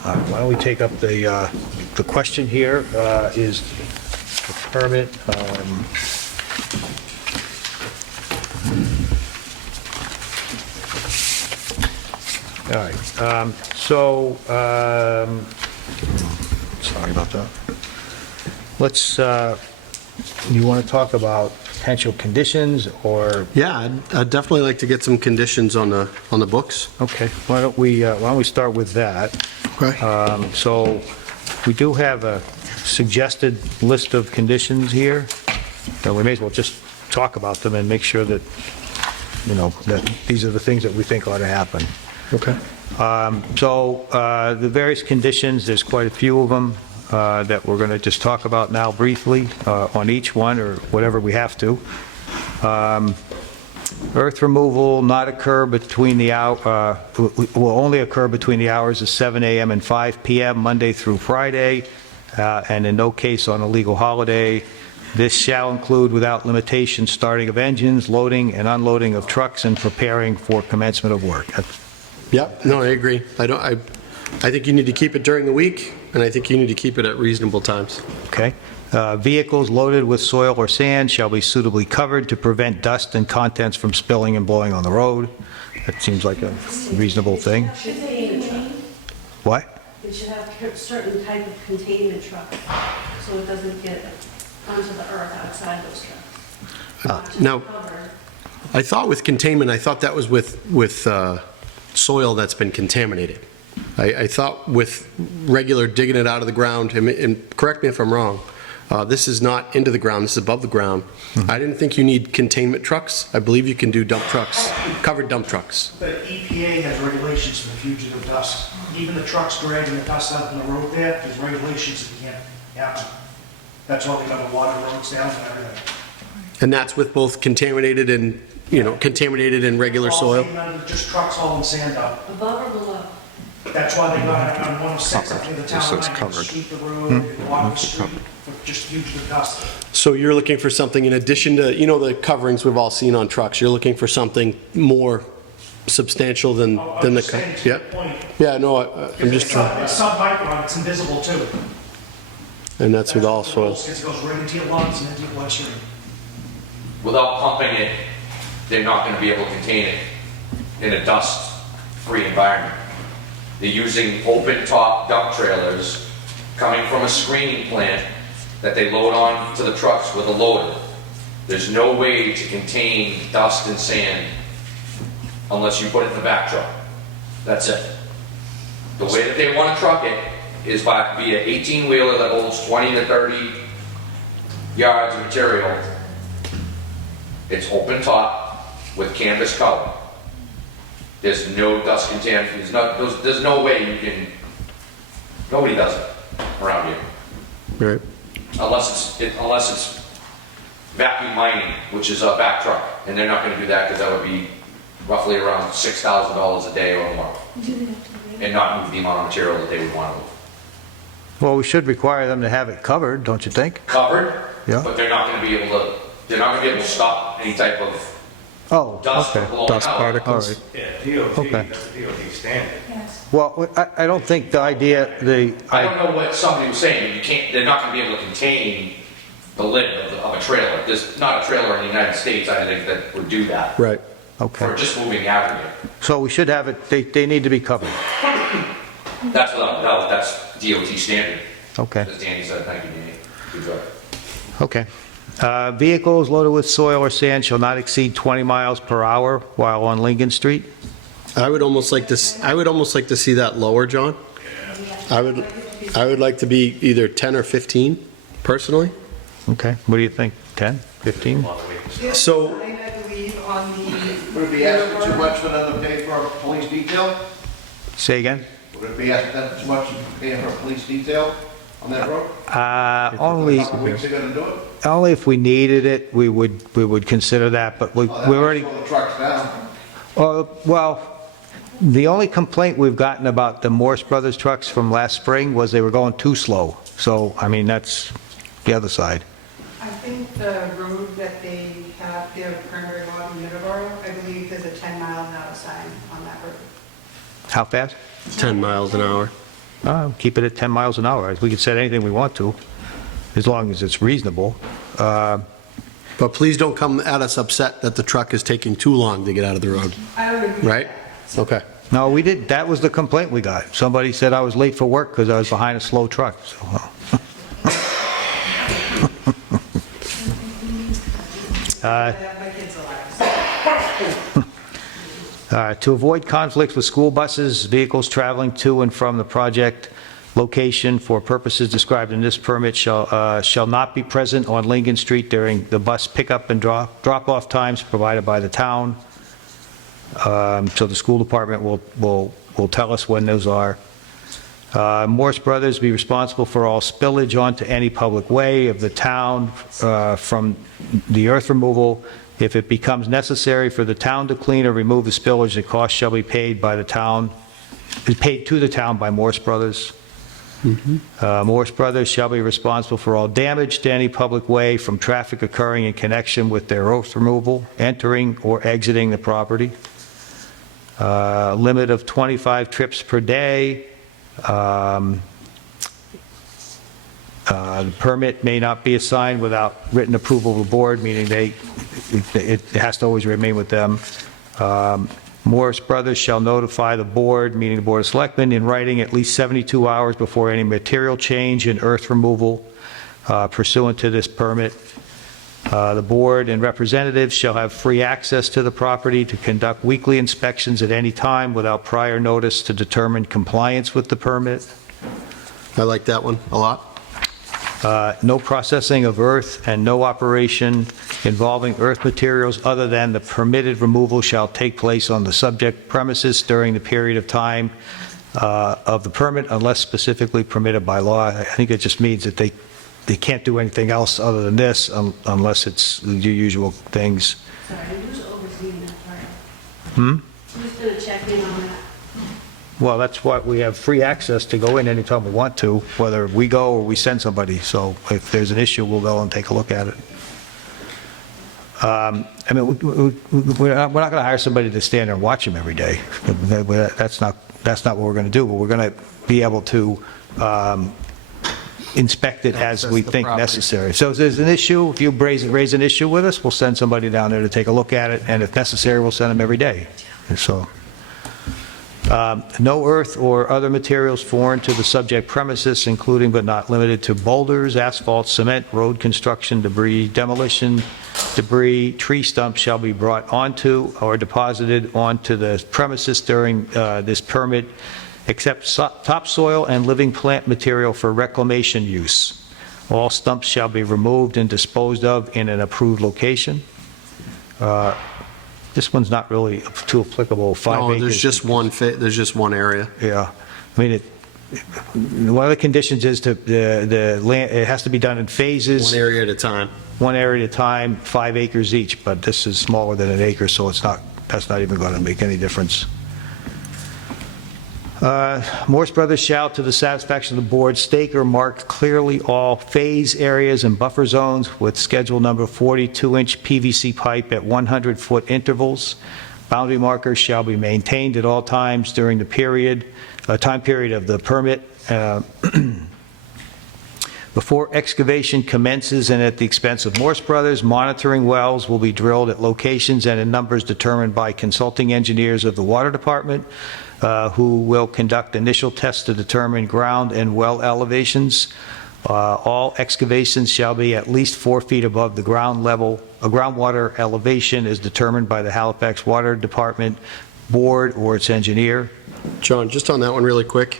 Why don't we take up the question here is the permit. All right, sorry about that. Let's, you want to talk about potential conditions, or? Yeah, I'd definitely like to get some conditions on the books. Okay, why don't we start with that? Okay. So we do have a suggested list of conditions here, and we may as well just talk about them and make sure that, you know, that these are the things that we think ought to happen. Okay. The various conditions, there's quite a few of them that we're going to just talk about now briefly on each one, or whatever we have to. Earth removal not occur between the will only occur between the hours of 7 a.m. and 5 p.m. Monday through Friday, and in no case on a legal holiday. This shall include, without limitation, starting of engines, loading and unloading of trucks, and preparing for commencement of work. Yep, no, I agree. I think you need to keep it during the week, and I think you need to keep it at reasonable times. Okay. Vehicles loaded with soil or sand shall be suitably covered to prevent dust and contents from spilling and blowing on the road. That seems like a reasonable thing. What? It should have a certain type of containment truck, so it doesn't get onto the earth outside those trucks. Now, I thought with containment, I thought that was with soil that's been contaminated. I thought with regular digging it out of the ground, and correct me if I'm wrong, this is not into the ground, this is above the ground. I didn't think you need containment trucks. I believe you can do dump trucks, covered dump trucks. The EPA has regulations for the fugitive dust. Even the trucks dragging the dust out on the road there's regulations that can't happen. That's why they got to water roads down and everything. And that's with both contaminated and, contaminated and regular soil? Just trucks hauling sand out. Above or below? That's why they got it on 106, I think the town So it's line, covered. sweep the road, and water the street, for just fugitive dust. So you're looking for something in addition to, you know, the coverings we've all seen on trucks, you're looking for something more substantial than I'm the... just saying to Yeah, your point. yeah, no, I'm just It's trying, sub-micron, it's invisible too. and that's with all It soils. goes right into your lungs and into your bloodstream. Without pumping it, they're not gonna be able to contain it in a dust-free environment. They're using open-top dump trailers coming from a screening plant that they load on to the trucks with a loader. There's no way to contain dust and sand unless you put it in the back truck. That's it. The way that they want to truck it is by via 18-wheeler that holds 20 to 30 yards of material. It's open top with canvas cover. There's no dust contamination. There's no way you can. Nobody does it around here Right. unless it's vacuum mining, which is a back truck, and they're not going to do that because that would be roughly around $6,000 a day or more, and not move the amount of material that they would want to move. Well, we should require them to have it covered, don't you think? Covered, Yeah. but they're not going to be able to. They're not going to be able to stop any type of Oh, dust okay. from blowing Dust out. particles. All right. Yeah, DOT, Okay. that's a DOT standard. Well, I don't think the idea, I don't know what somebody was saying, but you can't. They're not going to be able to contain the lid of a trailer. There's not a trailer in the United States, I think, that would do that Right. okay. for just moving aggregate. So we should have it, they need to be covered. That's DOT standard. Okay, As Danny said, thank you, Danny. Good job. okay. Vehicles loaded with soil or sand shall not exceed 20 miles per hour while on Lincoln Street. I would almost like to see that lower, John. I would like to be either 10 or 15, personally. Okay, what do you think, 10, 15? So, I believe on the... Would it be asking too much for them to pay for a police detail? Say again? Would it be asking them too much to pay for a police detail on that road? Only, A couple weeks ago to do it? only if we needed it, we would consider that, but we That already... might slow the trucks down. Well, the only complaint we've gotten about the Morse Brothers trucks from last spring was they were going too slow. So, I mean, that's the other side. I think the road that they have their primary road in Middleborough, I believe there's a 10-mile-an-hour sign on that road. How fast? 10 miles an hour. Keep it at 10 miles an hour. We can set anything we want to, as long as it's reasonable. But please don't come at us upset that the truck is taking too long to get out of the road, I don't agree. right? Okay. No, we did, that was the complaint we got. Somebody said I was late for work because I was behind a slow truck, so... I have my kids alive. To avoid conflicts with school buses, vehicles traveling to and from the project location for purposes described in this permit shall not be present on Lincoln Street during the bus pickup and drop-off times provided by the town. So the school department will tell us when those are. Morse Brothers be responsible for all spillage onto any public way of the town from the earth removal. If it becomes necessary for the town to clean or remove the spillage, the cost shall be paid by the town, paid to the town by Morse Brothers. Morse Brothers shall be responsible for all damage to any public way from traffic occurring in connection with their earth removal, entering or exiting the property. Limit of 25 trips per day. The permit may not be assigned without written approval of the board, meaning it has to always remain with them. Morris Brothers shall notify the board, meaning the Board of Selectmen, in writing at least 72 hours before any material change in earth removal pursuant to this permit. The board and representatives shall have free access to the property to conduct weekly inspections at any time without prior notice to determine compliance with the permit. I like that one a lot. No processing of earth and no operation involving earth materials other than the permitted removal shall take place on the subject premises during the period of time of the permit unless specifically permitted by law. I think it just means that they can't do anything else other than this unless it's the usual things. Sorry, who's overseeing that part? Hmm? Who's going to check in on that? Well, that's what, we have free access to go in anytime we want to, whether we go or we send somebody. So if there's an issue, we'll go and take a look at it. I mean, we're not going to hire somebody to stand there and watch them every day. That's not what we're going to do, but we're going to be able to inspect it as we think necessary. So if there's an issue, if you raise an issue with us, we'll send somebody down there to take a look at it, and if necessary, we'll send them every day. And so, no earth or other materials foreign to the subject premises, including but not limited to boulders, asphalt, cement, road construction, debris, demolition, debris, tree stumps shall be brought onto or deposited onto the premises during this permit, except topsoil and living plant material for reclamation use. All stumps shall be removed and disposed of in an approved location. This one's not really too applicable, 5 acres. No, there's just one area. Yeah. I mean, one of the conditions is the land, it has to be done in phases. One area at a time. One area at a time, 5 acres each, but this is smaller than an acre, so that's not even going to make any difference. Morse Brothers shall, to the satisfaction of the board, stake or mark clearly all phase areas and buffer zones with schedule number 42-inch PVC pipe at 100-foot intervals. Boundary markers shall be maintained at all times during the time period of the permit. Before excavation commences and at the expense of Morse Brothers, monitoring wells will be drilled at locations and in numbers determined by consulting engineers of the Water Department, who will conduct initial tests to determine ground and well elevations. All excavations shall be at least 4 feet above the ground level. A groundwater elevation is determined by the Halifax Water Department Board or its engineer. John, just on that one really quick.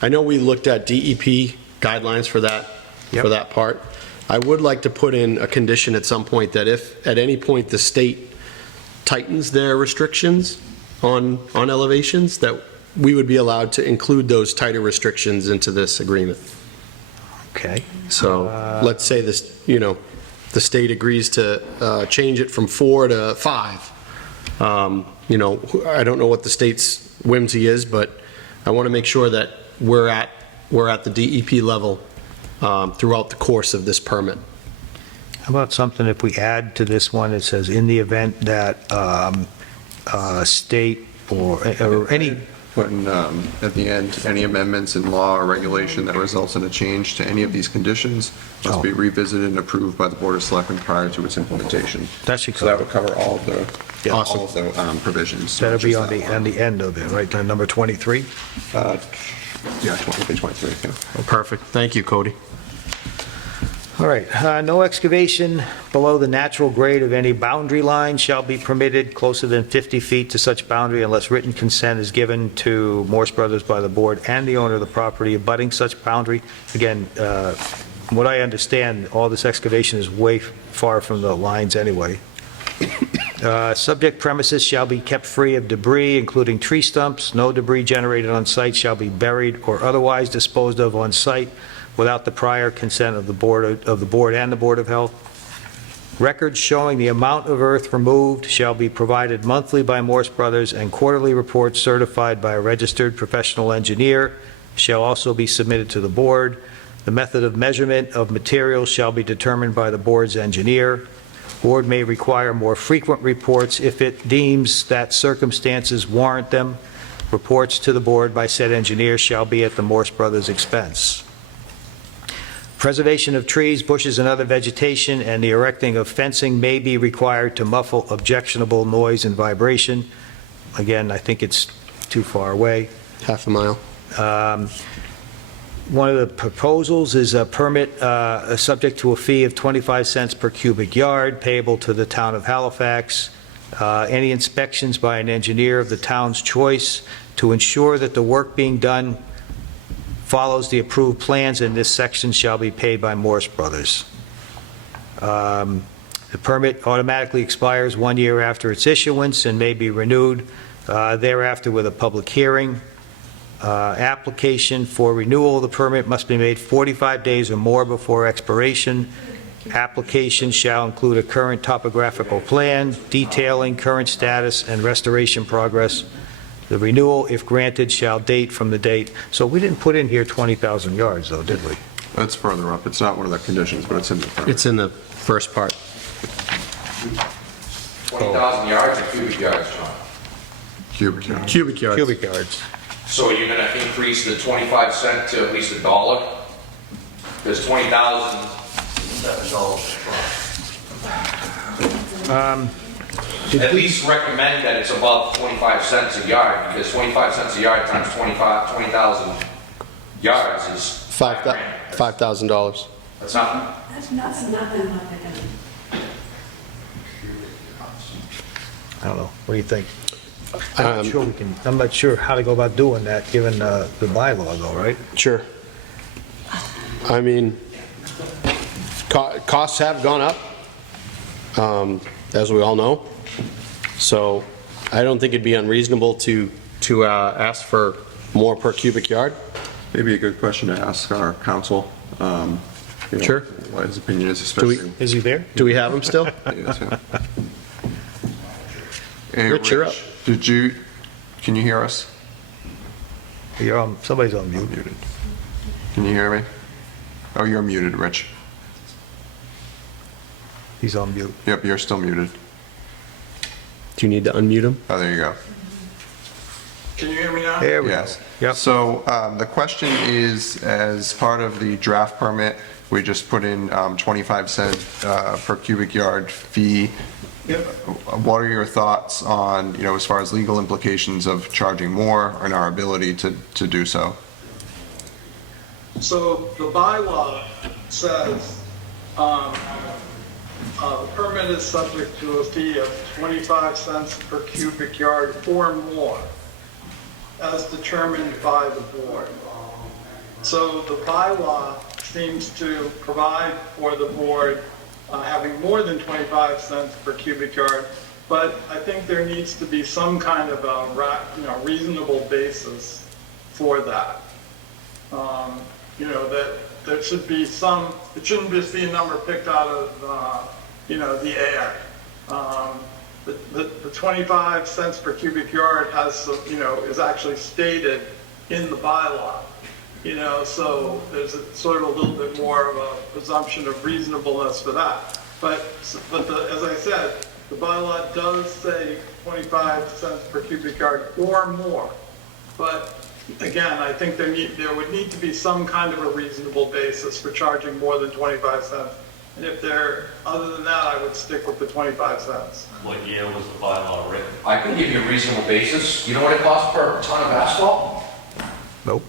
I know we looked at DEP guidelines for that, for that part. I would like to put in a condition at some point that if at any point the state tightens their restrictions on elevations, that we would be allowed to include those tighter restrictions into this agreement. Okay. So let's say this, the state agrees to change it from 4 to 5. I don't know what the state's whimsy is, but I want to make sure that we're at the DEP level throughout the course of this permit. How about something if we add to this one, it says, in the event that state or any... Putting at the end, any amendments in law or regulation that results in a change to any of these conditions must be revisited and approved by the Board of Selectmen prior to its implementation. That should So that would cover all of the, all of the provisions. That'll be on the end of it, right, number 23? Yeah, 23, yeah. Perfect. Thank you, Cody. All right, no excavation below the natural grade of any boundary line shall be permitted closer than 50 feet to such boundary unless written consent is given to Morse Brothers by the board and the owner of the property abutting such boundary. Again, from what I understand, all this excavation is way far from the lines anyway. Subject premises shall be kept free of debris, including tree stumps. No debris generated on site shall be buried or otherwise disposed of on site without the prior consent of the board and the Board of Health. Records showing the amount of earth removed shall be provided monthly by Morse Brothers, and quarterly reports certified by a registered professional engineer shall also be submitted to the board. The method of measurement of materials shall be determined by the board's engineer. Board may require more frequent reports if it deems that circumstances warrant them. Reports to the board by said engineer shall be at the Morse Brothers' expense. Preservation of trees, bushes, and other vegetation, and the erecting of fencing may be required to muffle objectionable noise and vibration. Again, I think it's too far away. Half a mile. One of the proposals is a permit subject to a fee of 25 cents per cubic yard payable to the town of Halifax. Any inspections by an engineer of the town's choice to ensure that the work being done follows the approved plans in this section shall be paid by Morse Brothers. The permit automatically expires 1 year after its issuance and may be renewed thereafter with a public hearing. Application for renewal of the permit must be made 45 days or more before expiration. Application shall include a current topographical plan detailing current status and restoration progress. The renewal, if granted, shall date from the date. So we didn't put in here 20,000 yards, though, did we? That's further up. It's not one of the conditions, but it's in the permit. It's in the first part. 20,000 yards or cubic yards, John? Cubic yards. Cubic yards. Cubic yards. So you're gonna increase the 25 cent to at least $1? There's 20,000. At least recommend that it's above 25 cents a yard, because 25 cents a yard times 20,000 yards is $5,000. That's not, I don't know. What do you think? I'm not sure how to go about doing that, given the bylaw, though, right? Sure. I mean, costs have gone up, as we all know. So I don't think it'd be unreasonable to ask for more per cubic yard. Maybe a good question to ask our council. Sure. What his opinion is, especially. Is he there? Do we have him still? Yes, yeah. Hey, Rich, you're up. Can you hear us? You're on, somebody's on mute. Muted. Can you hear me? Oh, you're muted, Rich. He's on mute. Yep, you're still muted. Do you need to unmute him? Oh, there you go. Can you hear me now? There we go. Yes. Yep. So the question is, as part of the draft permit, we just put in 25 cent per cubic yard fee. What are your thoughts on, as far as legal implications of charging more and our ability to do so? So the bylaw says the permit is subject to a fee of 25 cents per cubic yard or more, as determined by the board. So the bylaw seems to provide for the board having more than 25 cents per cubic yard, but I think there needs to be some kind of a reasonable basis for that. That there should be some, it shouldn't just be a number picked out of the air. The 25 cents per cubic yard has some, is actually stated in the bylaw. So there's sort of a little bit more of a presumption of reasonableness for that. But as I said, the bylaw does say 25 cents per cubic yard or more. But again, I think there would need to be some kind of a reasonable basis for charging more than 25 cents. And other than that, I would stick with the 25 cents. what year was the bylaw written? I can give you a reasonable basis. You know what it costs per ton of asphalt? Nope.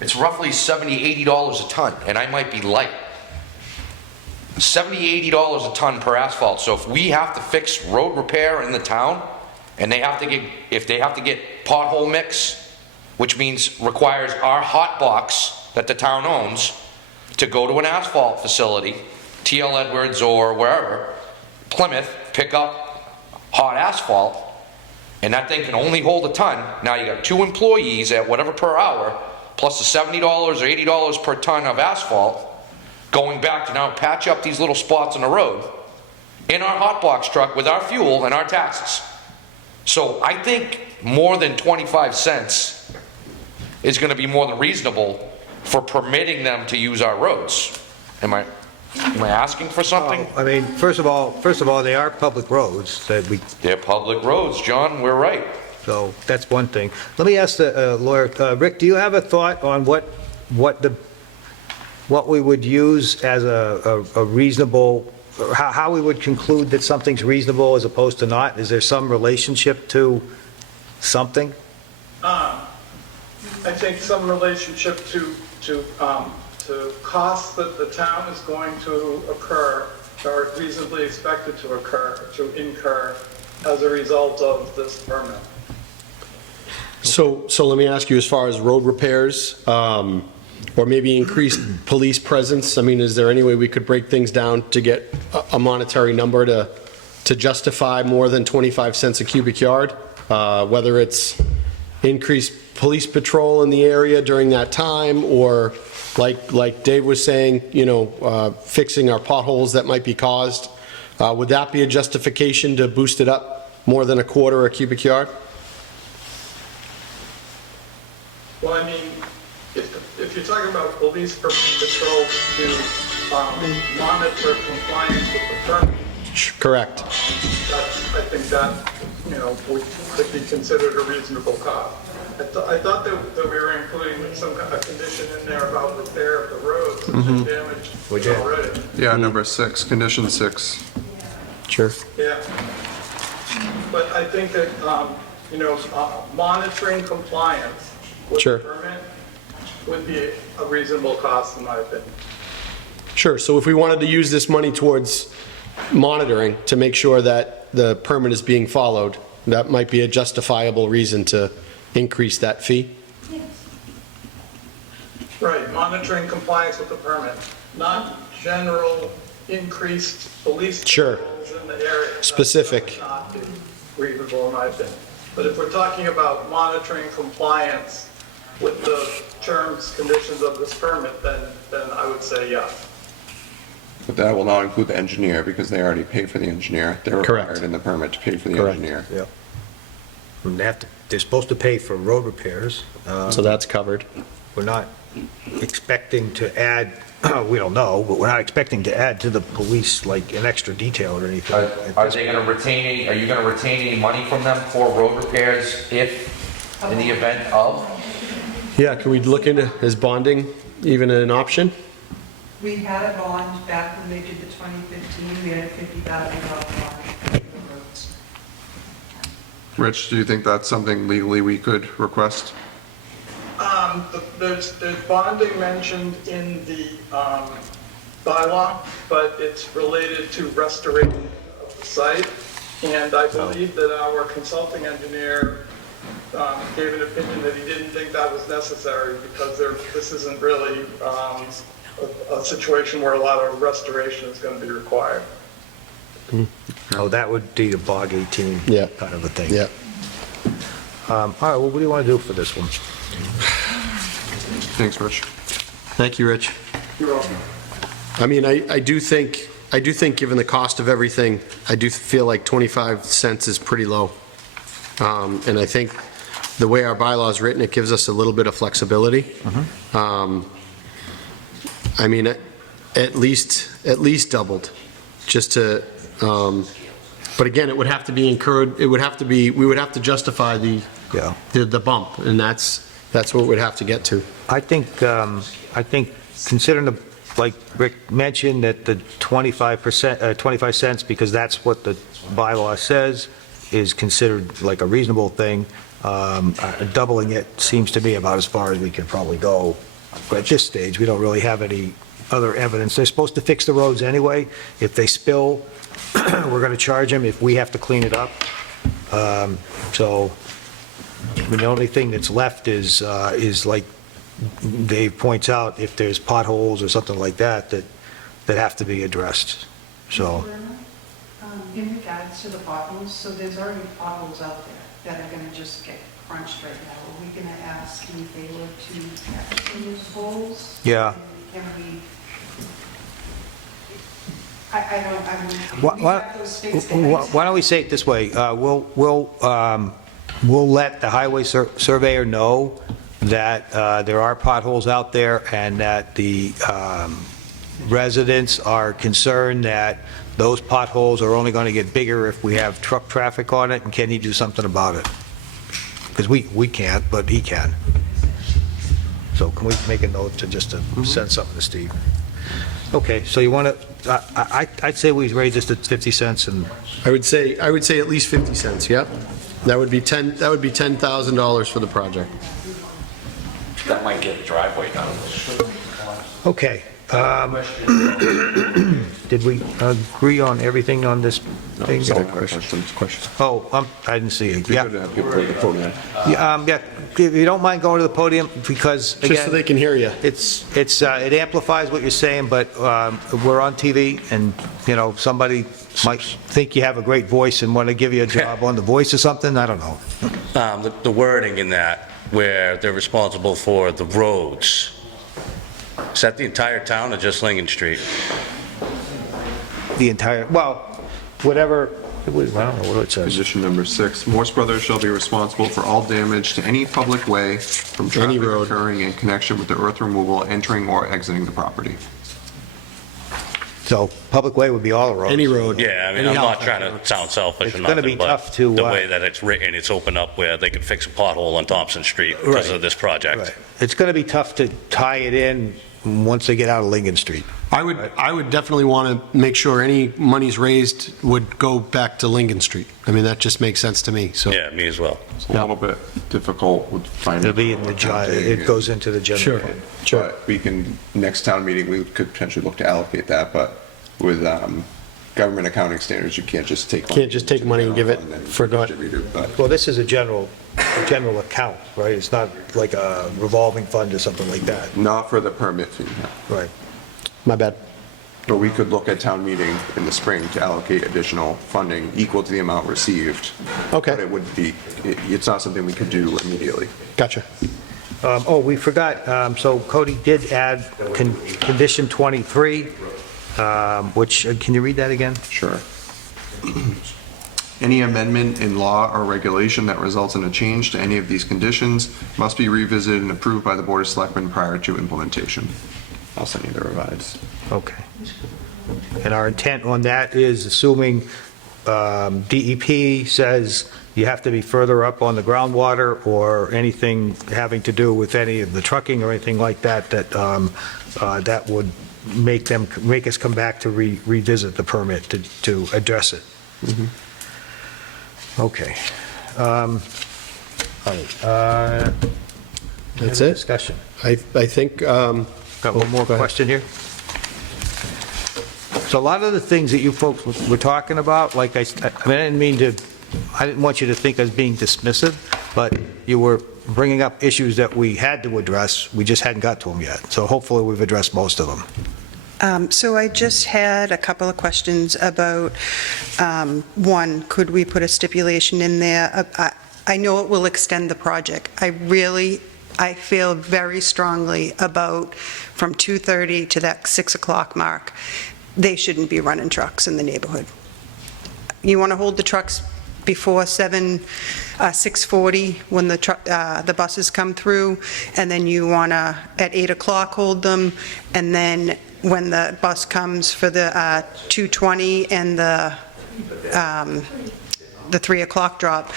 It's roughly $70, $80 a ton, and I might be light. $70, $80 a ton per asphalt. So if we have to fix road repair in the town, and if they have to get pothole mix, which means requires our hot box that the town owns to go to an asphalt facility, TL Edwards or wherever, Plymouth, pick up hot asphalt, and that thing can only hold a ton. Now you got 2 employees at whatever per hour, plus the $70 or $80 per ton of asphalt, going back to now patch up these little spots on the road in our hot box truck with our fuel and our taxes. So I think more than 25 cents is going to be more than reasonable for permitting them to use our roads. Am I asking for something? I mean, first of all, they are public roads that we. They're public roads, John, we're right. So that's one thing. Let me ask the lawyer, Rick, do you have a thought on what we would use as a reasonable, or how we would conclude that something's reasonable as opposed to not? Is there some relationship to something? I think some relationship to costs that the town is going to or reasonably expected to incur as a result of this permit. So let me ask you, as far as road repairs, or maybe increased police presence, I mean, is there any way we could break things down to get a monetary number to justify more than 25 cents a cubic yard? Whether it's increased police patrol in the area during that time, or like Dave was saying, fixing our potholes that might be caused. Would that be a justification to boost it up more than a quarter a cubic yard? police patrol to monitor compliance with the permit. Correct. I think that, could be considered a reasonable cost. I thought that we were including some kind of condition in there about repair of the roads that have been damaged already. Yeah, number 6, condition 6. Sure. Yeah. But I think that, monitoring compliance with Sure. the permit would be a reasonable cost in my opinion. Sure, so if we wanted to use this money towards monitoring to make sure that the permit is being followed, that might be a justifiable reason to increase that fee? Right, monitoring compliance with the permit, not general increased police Sure. patrols in the area. Specific. That would not be reasonable in my opinion. But if we're talking about monitoring compliance with the terms, conditions of this permit, then I would say yes. But that will not include the engineer because they already pay for the engineer. They're Correct. required in the permit to pay for the Correct. engineer. Yeah. And they're supposed to pay for road repairs. So that's covered. We're not expecting to add, we don't know, but we're not expecting to add to the police like an extra detail or anything. Are they gonna retain any, are you gonna retain any money from them for road repairs if, in the event of? Yeah, can we look into, is bonding even an option? We had a bond back when they did the 2015, we had a $50,000 bond for the roads. Rich, do you think that's something legally we could request? There's bonding mentioned in the bylaw, but it's related to restoration of the site. And I believe that our consulting engineer gave an opinion that he didn't think that was necessary because this isn't really a situation where a lot of restoration is going to be required. Oh, that would be a bog 18 Yeah. kind of a thing. Yeah. All right, well, what do you want to do for this one? Thanks, Rich. Thank you, Rich. You're welcome. I mean, I do think, given the cost of everything, I do feel like 25 cents is pretty low. And I think the way our bylaw is written, it gives us a little bit of flexibility. I mean, at least doubled, just to, but again, it would have to be incurred, we would have to justify the bump, and that's what we'd have to get to. I think considering like Rick mentioned, that the 25%, 25 cents, because that's what the bylaw says, is considered like a reasonable thing. Doubling it seems to me about as far as we can probably go. But at this stage, we don't really have any other evidence. They're supposed to fix the roads anyway. If they spill, we're going to charge them if we have to clean it up. So the only thing that's left is like Dave points out, if there's potholes or something like that, that have to be addressed. So. In regards to the potholes, so there's already potholes out there that are going to just get crunched right now. Are we going to ask Steve Baylor to catch those holes? Yeah. Can we? We have those fixed anyways. Why don't we say it this way? We'll let the highway surveyor know that there are potholes out there and that the residents are concerned that those potholes are only going to get bigger if we have truck traffic on it, and can he do something about it? Because we can't, but he can. So can we make a note to just to send something to Steve? Okay, so you want to, I'd say we raise this to 50 cents and... I would say at least 50 cents, yep. That would be $10,000 for the project. That might get the driveway done. Okay. Did we agree on everything on this thing? Questions. Oh, I didn't see it. Yeah. Yeah. If you don't mind going to the podium, because again, Just so they can hear you. it amplifies what you're saying, but we're on TV, and somebody might think you have a great voice and want to give you a job on The Voice or something. I don't know. The wording in that, where they're responsible for the roads, is that the entire town or just Lincoln Street? The entire, well, whatever I don't know what it says. Condition number 6, Morse Brothers shall be responsible for all damage to any public way from traffic occurring in connection with the earth removal entering or exiting the property. So public way would be all the roads. Any road. Yeah, I mean, I'm not trying to sound selfish It's or gonna nothing, be but tough to, the way that it's written, it's open up where they could fix a pothole on Thompson Street because Right. of this project. Right. It's going to be tough to tie it in once they get out of Lincoln Street. I would definitely want to make sure any monies raised would go back to Lincoln Street. I mean, that just makes sense to me, so. Yeah, me as well. It's a little bit difficult with finding. It'll be in it goes into the general fund. But we can, next town meeting, we could potentially look to allocate that, but with government accounting standards, you can't just take. Can't just take money and give it for what? Well, this is a general account, right? It's not like a revolving fund or something like that. Not for the permit fee. Right. My bad. But we could look at town meeting in the spring to allocate additional funding equal to the amount received. Okay. But it would be, it's not something we could do immediately. Gotcha. We forgot, so Cody did add condition 23, which, can you read that again? Sure. Any amendment in law or regulation that results in a change to any of these conditions must be revisited and approved by the Board of Selectmen prior to implementation. I'll send you the revised. Okay. And our intent on that is assuming DEP says you have to be further up on the groundwater or anything having to do with any of the trucking or anything like that, that would make us come back to revisit the permit to address it. Okay. All right. That's it? Discussion. I think. Got one more question here. So a lot of the things that you folks were talking about, like I didn't want you to think I was being dismissive, but you were bringing up issues that we had to address, we just hadn't got to them yet. So hopefully we've addressed most of them. So I just had a couple of questions about, one, could we put a stipulation in there? I know it will extend the project. I feel very strongly about from 2:30 to that 6 o'clock mark, they shouldn't be running trucks in the neighborhood. You want to hold the trucks before 6:40 when the buses come through, and then you want to, at 8 o'clock, hold them, and then when the bus comes for the 2:20 and the 3 o'clock drop,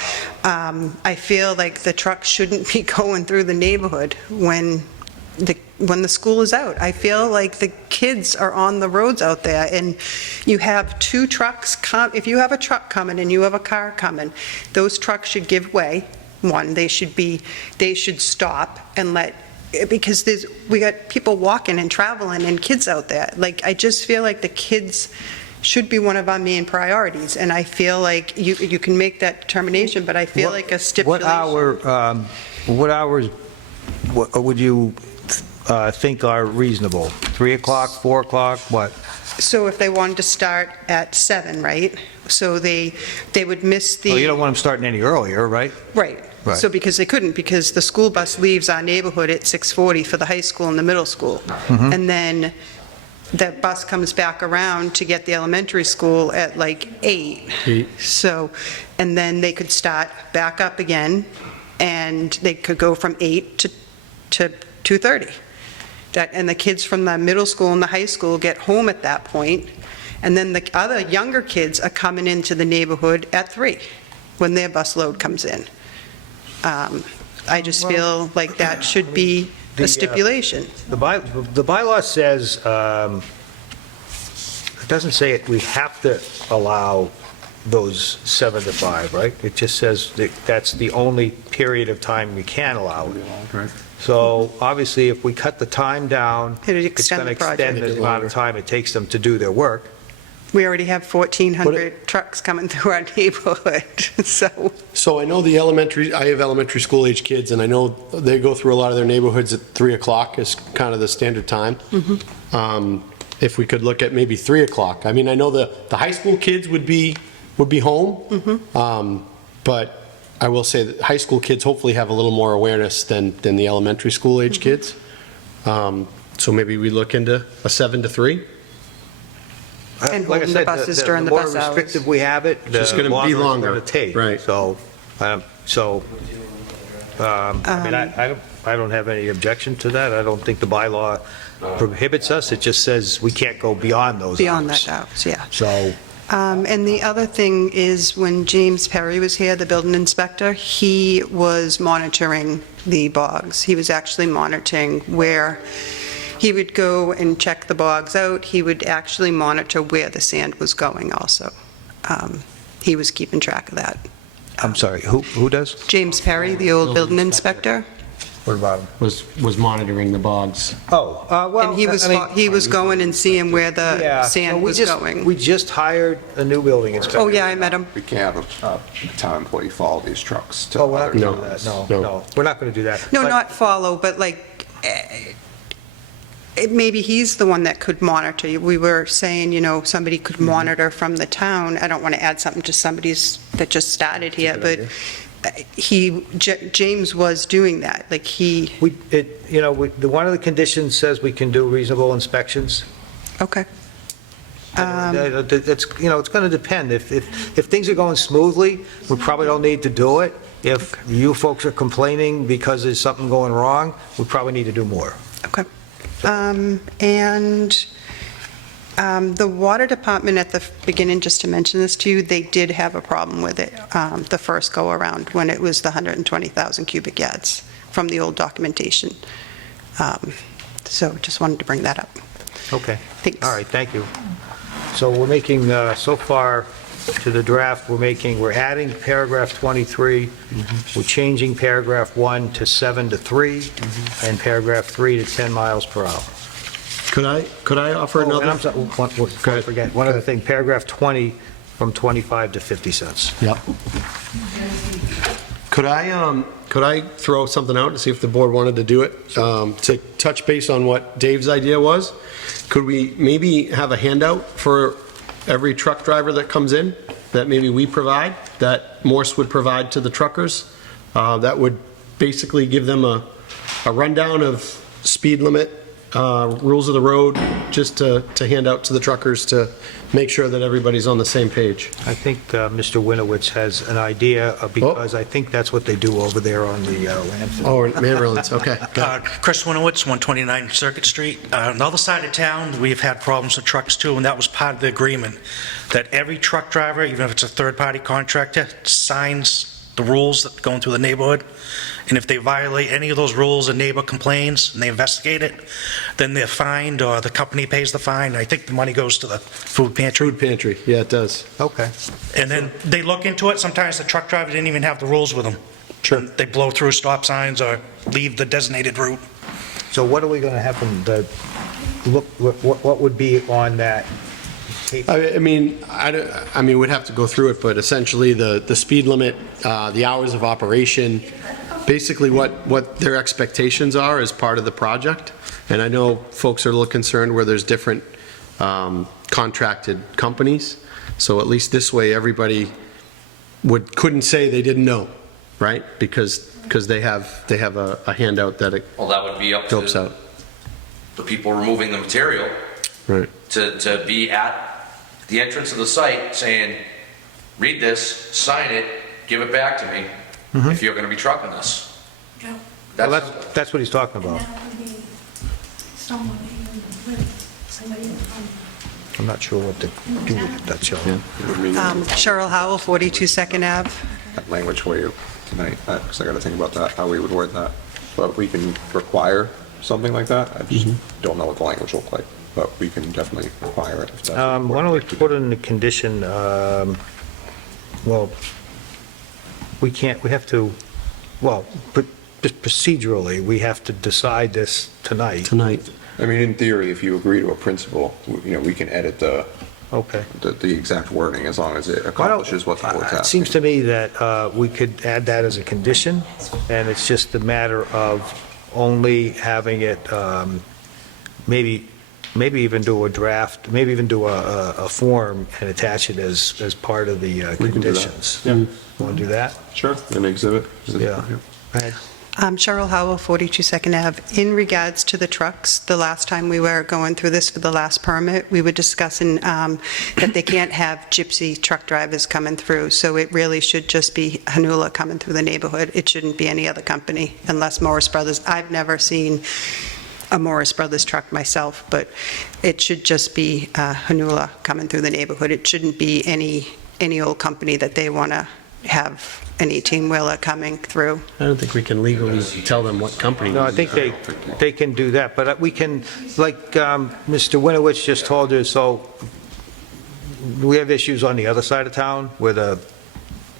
I feel like the truck shouldn't be going through the neighborhood when the school is out. I feel like the kids are on the roads out there, and you have two trucks if you have a truck coming and you have a car coming, those trucks should give way. One, they should stop and because we got people walking and traveling and kids out there. Like, I just feel like the kids should be one of our main priorities, and I feel like you can make that determination, but I feel like a stipulation. What hours would you think are reasonable? 3 o'clock, 4 o'clock, what? So if they wanted to start at 7, right? So they would miss the... Well, you don't want them starting any earlier, right? Right. Right. So because they couldn't, because the school bus leaves our neighborhood at 6:40 for the high school and the middle school. Mhm. And then the bus comes back around to get the elementary school at like 8. So, and then they could start back up again, and they could go from 8 to 2:30. And the kids from the middle school and the high school get home at that point, and then the other younger kids are coming into the neighborhood at 3 when their bus load comes in. I just feel like that should be a stipulation. The bylaw says, it doesn't say we have to allow those 7 to 5, right? It just says that's the only period of time we can allow it. So obviously, if we cut the time down, it's going to extend the amount of time it takes them to do their work. We already have 1,400 trucks coming through our neighborhood, so. So I know I have elementary school age kids, and I know they go through a lot of their neighborhoods at 3 o'clock is kind of the standard time. If we could look at maybe 3 o'clock. I mean, I know the high school kids would be home, but I will say that high school kids hopefully have a little more awareness than the elementary school age kids. So maybe we look into a 7 to 3. And like I holding the said, buses during the bus more hours. restrictive we have it, the Just gonna be longer it's longer. going to take. Right. So, I mean, I don't have any objection to that. I don't think the bylaw prohibits us. It just says we can't go beyond those hours. Beyond that hours, yeah. So, And the other thing is, when James Perry was here, the building inspector, he was monitoring the bogs. He was actually monitoring where he would go and check the bogs out. He would actually monitor where the sand was going also. He was keeping track of that. I'm sorry, who does? James Perry, the old building inspector. What about him? Was monitoring the bogs. Oh, well, And he was going and seeing where the yeah, sand so was going. We just hired a new building inspector. Oh, yeah, I met him. We can't have a town employee follow these trucks to Oh, we're not other going to do towns. that. No. No, we're not going to do that. No, But- not follow, but like, maybe he's the one that could monitor. We were saying, somebody could monitor from the town. I don't want to add something to somebody's that just started here, but James was doing that. Like One of the conditions says we can do reasonable inspections. Okay. It's going to depend. If things are going smoothly, we probably don't need to do it. If you folks are complaining because there's something going wrong, we probably need to do more. Okay. The water department at the beginning, just to mention this to you, they did have a problem with it the first go-around when it was the 120,000 cubic yards from the old documentation. So just wanted to bring that up. Okay. Thanks. All right, thank you. So we're making, so far to the draft, we're adding paragraph 23. We're changing paragraph 1 to 7 to 3, and paragraph 3 to 10 miles per hour. Could I offer And another? I'm sorry, forget, one other thing, paragraph 20 from 25 to 50 cents. Yep. Could I throw something out to see if the board wanted to do it? To touch base on what Dave's idea was, could we maybe have a handout for every truck driver that comes in, that maybe we provide, that Morse would provide to the truckers? That would basically give them a rundown of speed limit, rules of the road, just to hand out to the truckers to make sure that everybody's on the same page. I think Mr. Winowitz has an idea, because I think that's what they do over there on the landfill. Oh, Manville, okay. Chris Winowitz, 129 Circuit Street. On the other side of town, we've had problems with trucks too, and that was part of the agreement, that every truck driver, even if it's a third-party contractor, signs the rules that go through the neighborhood. And if they violate any of those rules, a neighbor complains and they investigate it, then they're fined, or the company pays the fine. I think the money goes to the food pantry. Food pantry, yeah, it does. Okay. And then they look into it. Sometimes the truck driver didn't even have the rules with them. Sure. They blow through stop signs or leave the designated route. So what are we going to have them, what would be on that paper? I mean, we'd have to go through it, but essentially the speed limit, the hours of operation, basically what their expectations are as part of the project. And I know folks are a little concerned where there's different contracted companies. So at least this way, everybody couldn't say they didn't know, right? Because they have a handout that it Well, that would be up helps to out. the people removing the material Right. to be at the entrance of the site saying, read this, sign it, give it back to me, if you're gonna be trucking this. Well, that's what he's talking about. I'm not sure what to do with that, Shelley. Cheryl Howell, 42 Second Ave. That language for you tonight, because I got to think about that, how we would word that. But we can require something like that. I just don't know what the language will look like, but we can definitely require it. If that's Why don't we put in the condition, well, we have to, just procedurally, we have to decide this tonight. I mean, in theory, if you agree to a principle, we can edit the exact wording as long as it accomplishes what the board's It asking. seems to me that we could add that as a condition, and it's just a matter of only having it, maybe even do a draft, maybe even do a form and attach it as part of the We can do that. conditions. Yeah. Want to do that? Sure, an exhibit. Yeah. Go ahead. Cheryl Howell, 42 Second Ave. In regards to the trucks, the last time we were going through this for the last permit, we were discussing that they can't have gypsy truck drivers coming through, so it really should just be Hanula coming through the neighborhood. It shouldn't be any other company unless Morris Brothers. I've never seen a Morris Brothers truck myself, but it should just be Hanula coming through the neighborhood. It shouldn't be any old company that they want to have an 18-wheeler coming through. I don't think we can legally tell them what company. No, I think they can do that, but we can, like Mr. Winowitz just told you, so we have issues on the other side of town where the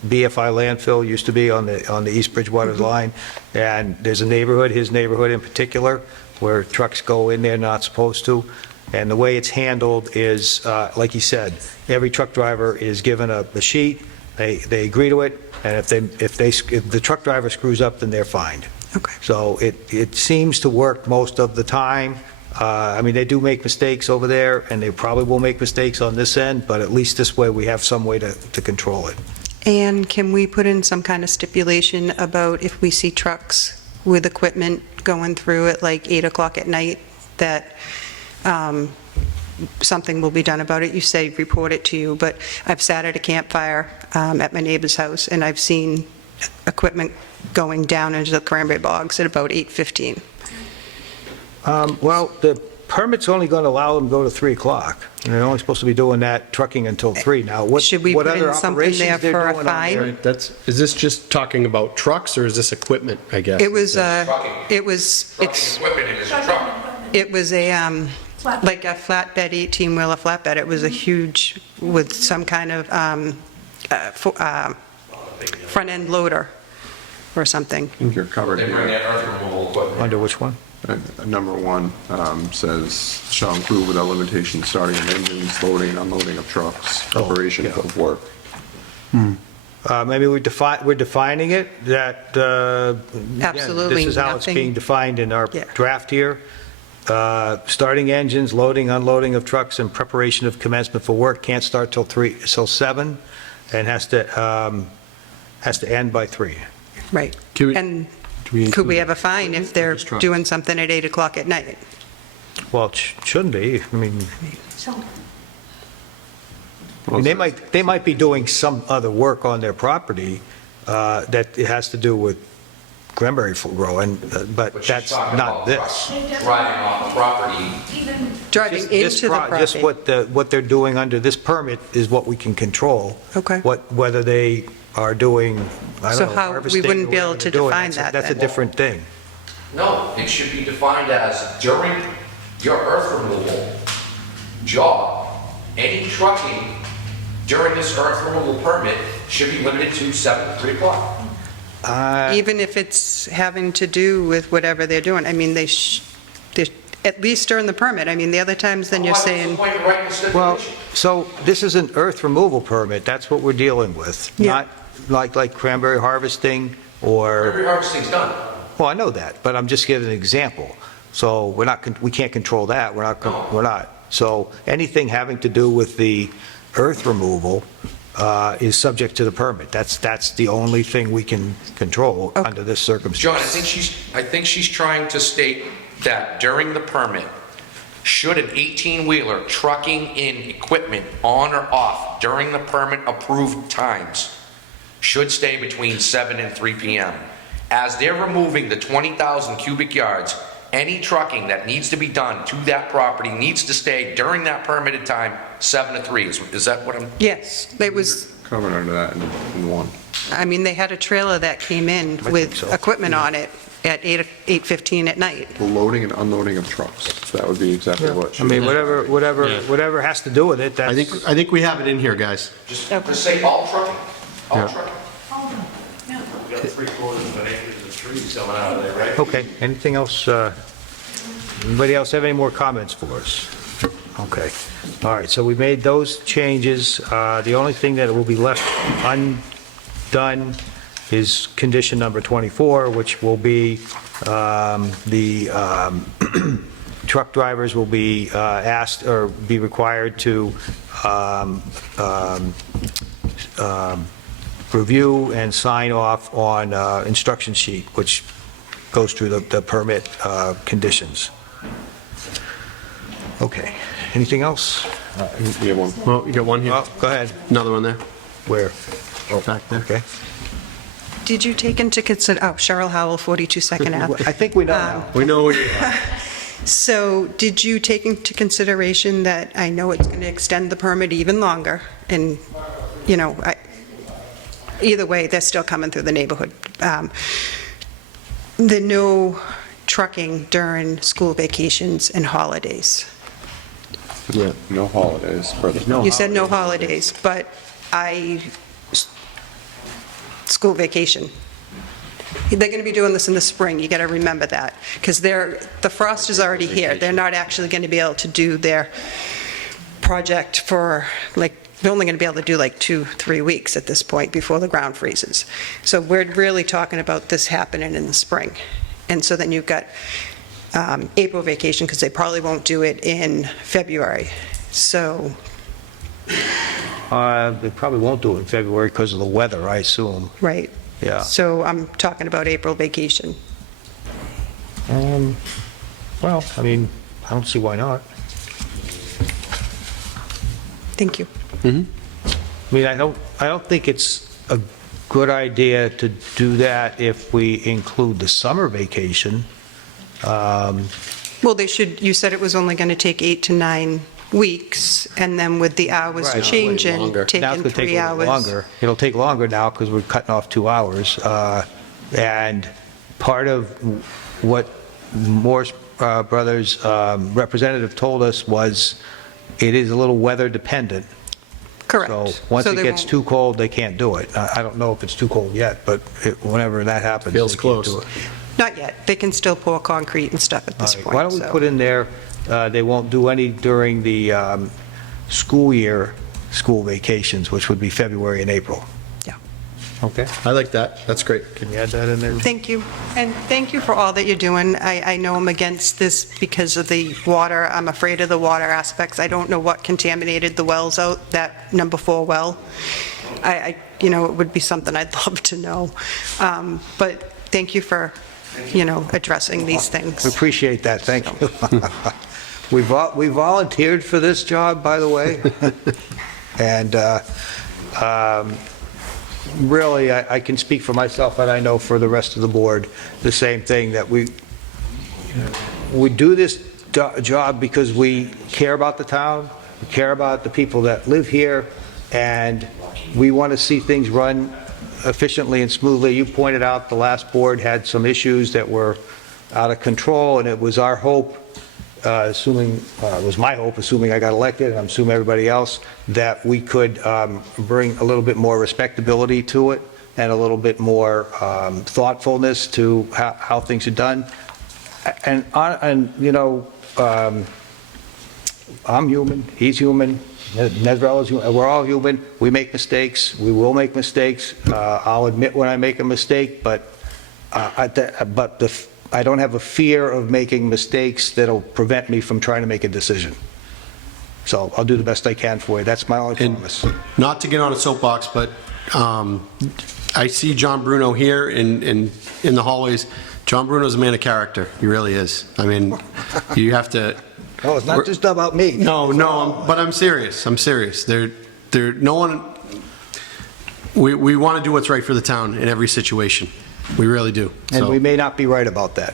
BFI landfill used to be on the East Bridgewater line, and there's a neighborhood, his neighborhood in particular, where trucks go in there not supposed to, and the way it's handled is, like he said, every truck driver is given a sheet, they agree to it, and if the truck driver screws up, then they're fined. Okay. So it seems to work most of the time. I mean, they do make mistakes over there, and they probably will make mistakes on this end, but at least this way we have some way to control it. And can we put in some kind of stipulation about if we see trucks with equipment going through at like 8 o'clock at night, that something will be done about it? You say report it to you, but I've sat at a campfire at my neighbor's house, and I've seen equipment going down into the cranberry bogs at about 8:15. Well, the permit's only going to allow them to go to 3 o'clock, and they're only supposed to be doing that trucking until 3. Now, Should we what put in other something operations there they're for a doing on fine? there? Is this just talking about trucks, or is this equipment, I guess? It was, Trucking equipment in his truck. it was a, like a flatbed, 18-wheeler flatbed. It was a huge, with some kind of front-end loader or something. I think you're covered They bring here. their earth removal equipment. Under which one? Number 1 says, shall include without limitation starting of engines, loading and unloading of trucks, preparation yeah. of work. Maybe we're defining it, that, again, Absolutely this is how it's nothing. being defined in our Yeah. draft here. Starting engines, loading, unloading of trucks, and preparation of commencement for work can't start till 7, and has to end by 3. Right. Can we- And Do we could include- we have a fine if they're Just trucks. doing something at 8 o'clock at night? Well, it shouldn't be. I mean, they might be doing some other work on their property that it has to do with cranberry growing, but But she's that's talking not about this. trucks driving off the property. Driving into the property? Just what they're doing under this permit is what we can control. Okay. Whether they are doing, I So don't know, how- we harvesting or wouldn't be able whatever to they're doing. define That's a- that That's a then? different thing. No, it should be defined as during your earth removal job, any trucking during this earth removal permit should be limited to 7 to 3 o'clock. Even if it's having to do with whatever they're doing? I mean, they're at least during the permit. I mean, the other times, then you're Otherwise, saying, what's the point of writing the Well, stipulation? so this is an earth removal permit, that's what we're dealing with. Yeah. Not like cranberry harvesting or, Every harvesting's done. well, I know that, but I'm just giving an example. So we can't control that, we're not. So anything having to do with the earth removal is subject to the permit. That's the only thing we can control under this circumstance. John, I think she's trying to state that during the permit, should an 18-wheeler trucking in equipment on or off during the permit approved times should stay between 7 and 3 p.m. As they're removing the 20,000 cubic yards, any trucking that needs to be done to that property needs to stay during that permitted time, 7 to 3. Is that what I'm? yes, it was, Covered under that in 1. I mean, they had a trailer that came in think with so. equipment on it at 8:15 at night. The loading and unloading of trucks, that would be exactly what I should. mean, whatever has to do with it, that's... I think we have it in here, guys. Just say all trucking, all Yeah. trucking. We got 3/4 of an acre of trees coming out of there, right? Okay, anything else, anybody else have any more comments for us? Okay, all right, so we made those changes. The only thing that will be left undone is condition number 24, which will be the truck drivers will be asked or be required to review and sign off on instruction sheet, which goes through the permit conditions. Okay, anything else? You have one. Well, you got one here. Oh, go ahead. Another one there. Where? Oh, back there. Okay. Did you take into consider, Cheryl Howell, 42 Second Ave. I think we know now. We know who you are. So did you take into consideration that I know it's going to extend the permit even longer, and, either way, they're still coming through the neighborhood. The no trucking during school vacations and holidays. Yeah, no holidays. You said no holidays, but school vacation. They're going to be doing this in the spring, you got to remember that, because the frost is already here. They're not actually going to be able to do their project for, they're only going to be able to do 2-3 weeks at this point before the ground freezes. So we're really talking about this happening in the spring. And so then you've got April vacation, because they probably won't do it in February. So They probably won't do it in February because of the weather, I assume. right. Yeah. So I'm talking about April vacation. Well, I mean, I don't see why not. Thank you. I mean, I don't think it's a good idea to do that if we include the summer vacation. Well, you said it was only going to take 8 to 9 weeks, and then with the hours Right. changing, Now taking it's going to take 3 a little hours. longer. It'll take longer now because we're cutting off 2 hours. And part of what Morse Brothers representative told us was it is a little weather dependent. Correct. So once So it they gets won't- too cold, they can't do it. I don't know if it's too cold yet, but whenever that happens, Feels they can't close. do it. Not yet. They can still pour concrete and stuff at this All right, point. why don't we so- put in there, they won't do any during the school year, school vacations, which would be February and April. Yeah. Okay. I like that. That's great. Can you add that in there? Thank you. And thank you for all that you're doing. I know I'm against this because of the water. I'm afraid of the water aspects. I don't know what contaminated the wells out, that number 4 well. It would be something I'd love to know. But thank you for, addressing these We things. appreciate that, thank you. We volunteered for this job, by the way. And really, I can speak for myself, and I know for the rest of the board, the same thing, that we do this job because we care about the town, we care about the people that live here, and we want to see things run efficiently and smoothly. You pointed out the last board had some issues that were out of control, and it was our hope, it was my hope, assuming I got elected, and I'm assuming everybody else, that we could bring a little bit more respectability to it and a little bit more thoughtfulness to how things are done. And I'm human, he's human, Nezrel is human, we're all human, we make mistakes, we will make mistakes. I'll admit when I make a mistake, but I don't have a fear of making mistakes that'll prevent me from trying to make a decision. So I'll do the best I can for you. That's my only promise. Not to get on a soapbox, but I see John Bruno here in the hallways. John Bruno's a man of character. He really is. I mean, you have to... Oh, it's not just about me. No, but I'm serious. I'm serious. No one... We want to do what's right for the town in every situation. We really do. And So- we may not be right about that,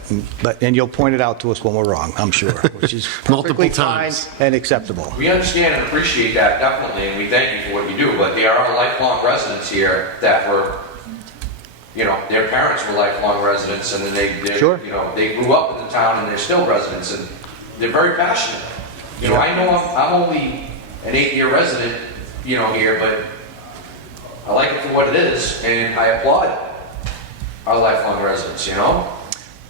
and you'll point it out to us when we're wrong, I'm sure, which is perfectly fine times. and acceptable. We understand and appreciate that, definitely, and we thank you for what you do, but there are lifelong residents here that were, their parents were lifelong residents, and then they Sure. they grew up in the town, and they're still residents, and they're very passionate. I know I'm only an 8-year resident, here, but I like it for what it is, and I applaud our lifelong residents,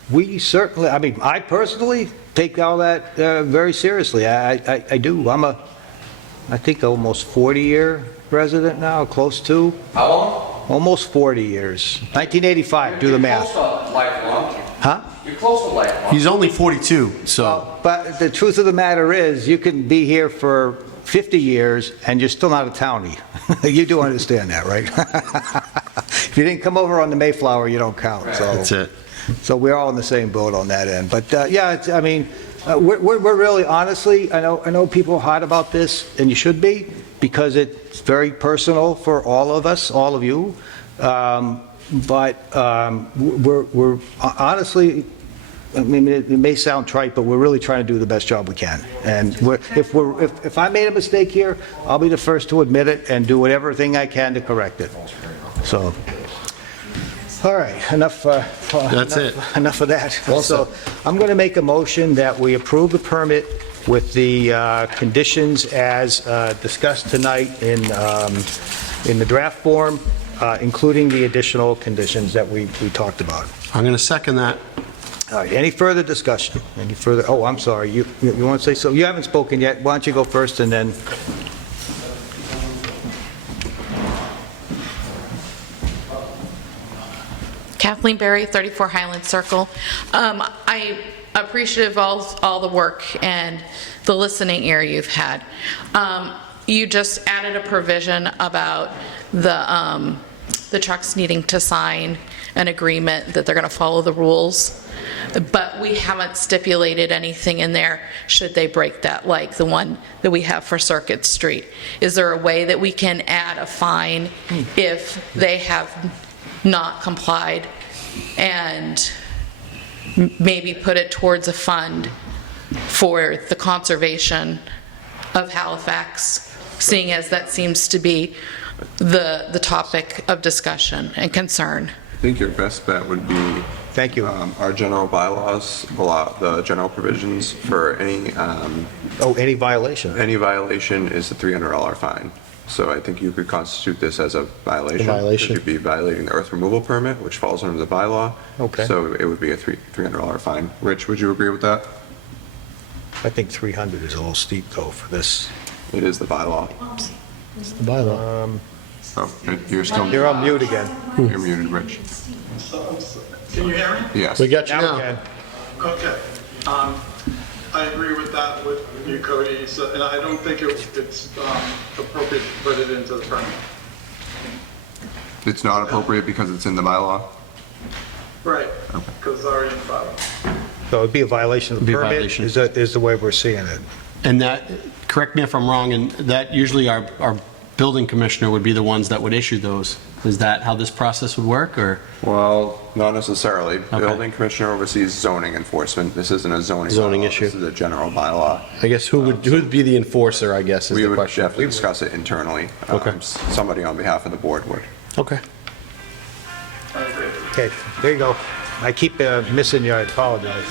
We certainly, I personally take all that very seriously. I do. I'm I think almost 40-year resident now, close to. How long? Almost 40 years. 1985, do the math. You're close to lifelong. Huh? You're close to lifelong. He's only 42, so... But the truth of the matter is, you can be here for 50 years and you're still not a townie. You do understand that, right? If you didn't come over on the Mayflower, you don't count. So That's it. So we're all in the same boat on that end. But, yeah, I mean, we're really, honestly, I know people are hot about this, and you should be, because it's very personal for all of us, all of you. But we're honestly, I mean, it may sound trite, but we're really trying to do the best job we can. And if I made a mistake here, I'll be the first to admit it and do whatever thing I can to correct it. So, all right, enough. That's it. Enough of that. So I'm going to make a motion that we approve the permit with the conditions as discussed tonight in the draft form, including the additional conditions that we talked about. I'm going to second that. All right, any further discussion? Any further, oh, I'm sorry, you want to say so? You haven't spoken yet, why don't you go first and then... Kathleen Berry, 34 Highland Circle. I appreciate all the work and the listening ear you've had. You just added a provision about the trucks needing to sign an agreement that they're going to follow the rules, but we haven't stipulated anything in there should they break that, like the one that we have for Circuit Street. Is there a way that we can add a fine if they have not complied and maybe put it towards a fund for the conservation of Halifax, seeing as that seems to be the topic of discussion and concern? I think your best bet would be, thank you. Our general bylaws allow the general provisions for any any violation. Any violation is a $300 fine. So I think you could constitute this as a violation. You'd be violating the earth removal permit, which falls under the bylaw. Okay. So it would be a $300 fine. Rich, would you agree with that? I think 300 is a little steep, though, for this. It is the bylaw. It's the bylaw. You're still... You're on mute again. You're muted, Rich. Can you hear me? Yes. We got you now. Okay. I agree with that with you, Cody, and I don't think it's appropriate to put it into the permit. It's not appropriate because it's in the bylaw? Right, because it's already in the bylaw. So it'd be a violation of the permit, violation. is the way we're seeing it. And that, correct me if I'm wrong, and that usually our building commissioner would be the ones that would issue those. Is that how this process would work, or? Well, not necessarily. The building commissioner oversees zoning enforcement. This isn't a zoning bylaw. Issue. This is a general bylaw. I guess who would be the enforcer, I guess, is we the would question. definitely discuss it internally. Okay. Somebody on behalf of the board would. Okay. Okay, there you go. I keep missing you, I apologize.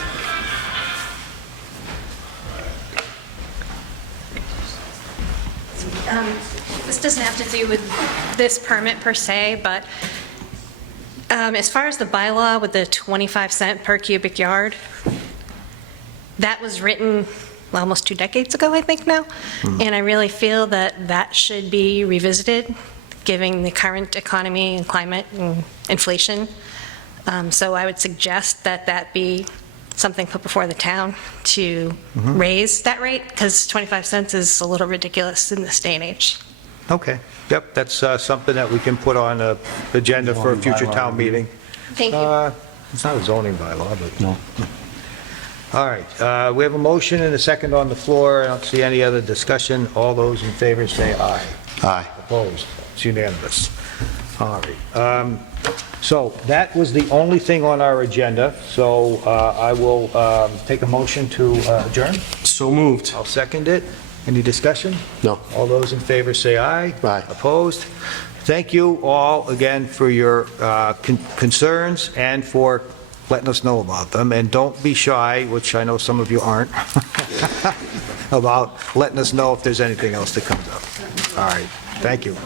This doesn't have to do with this permit per se, but as far as the bylaw with the 25 cent per cubic yard, that was written almost 2 decades ago, I think now, and I really feel that that should be revisited, given the current economy and climate and inflation. So I would suggest that that be something put before the town to raise that rate, because 25 cents is a little ridiculous in this day and age. Okay, yep, that's something that we can put on the agenda for a future town meeting. Thank you. It's not a zoning bylaw, but... No. All right, we have a motion and a second on the floor. I don't see any other discussion. All those in favor say aye. Aye. Opposed? It's unanimous. All right. So that was the only thing on our agenda, so I will take a motion to adjourn. So moved. I'll second it. Any discussion? No. All those in favor say aye. Aye. Opposed? Thank you all again for your concerns and for letting us know about them. And don't be shy, which I know some of you aren't, about letting us know if there's anything else that comes up. All right. Thank you.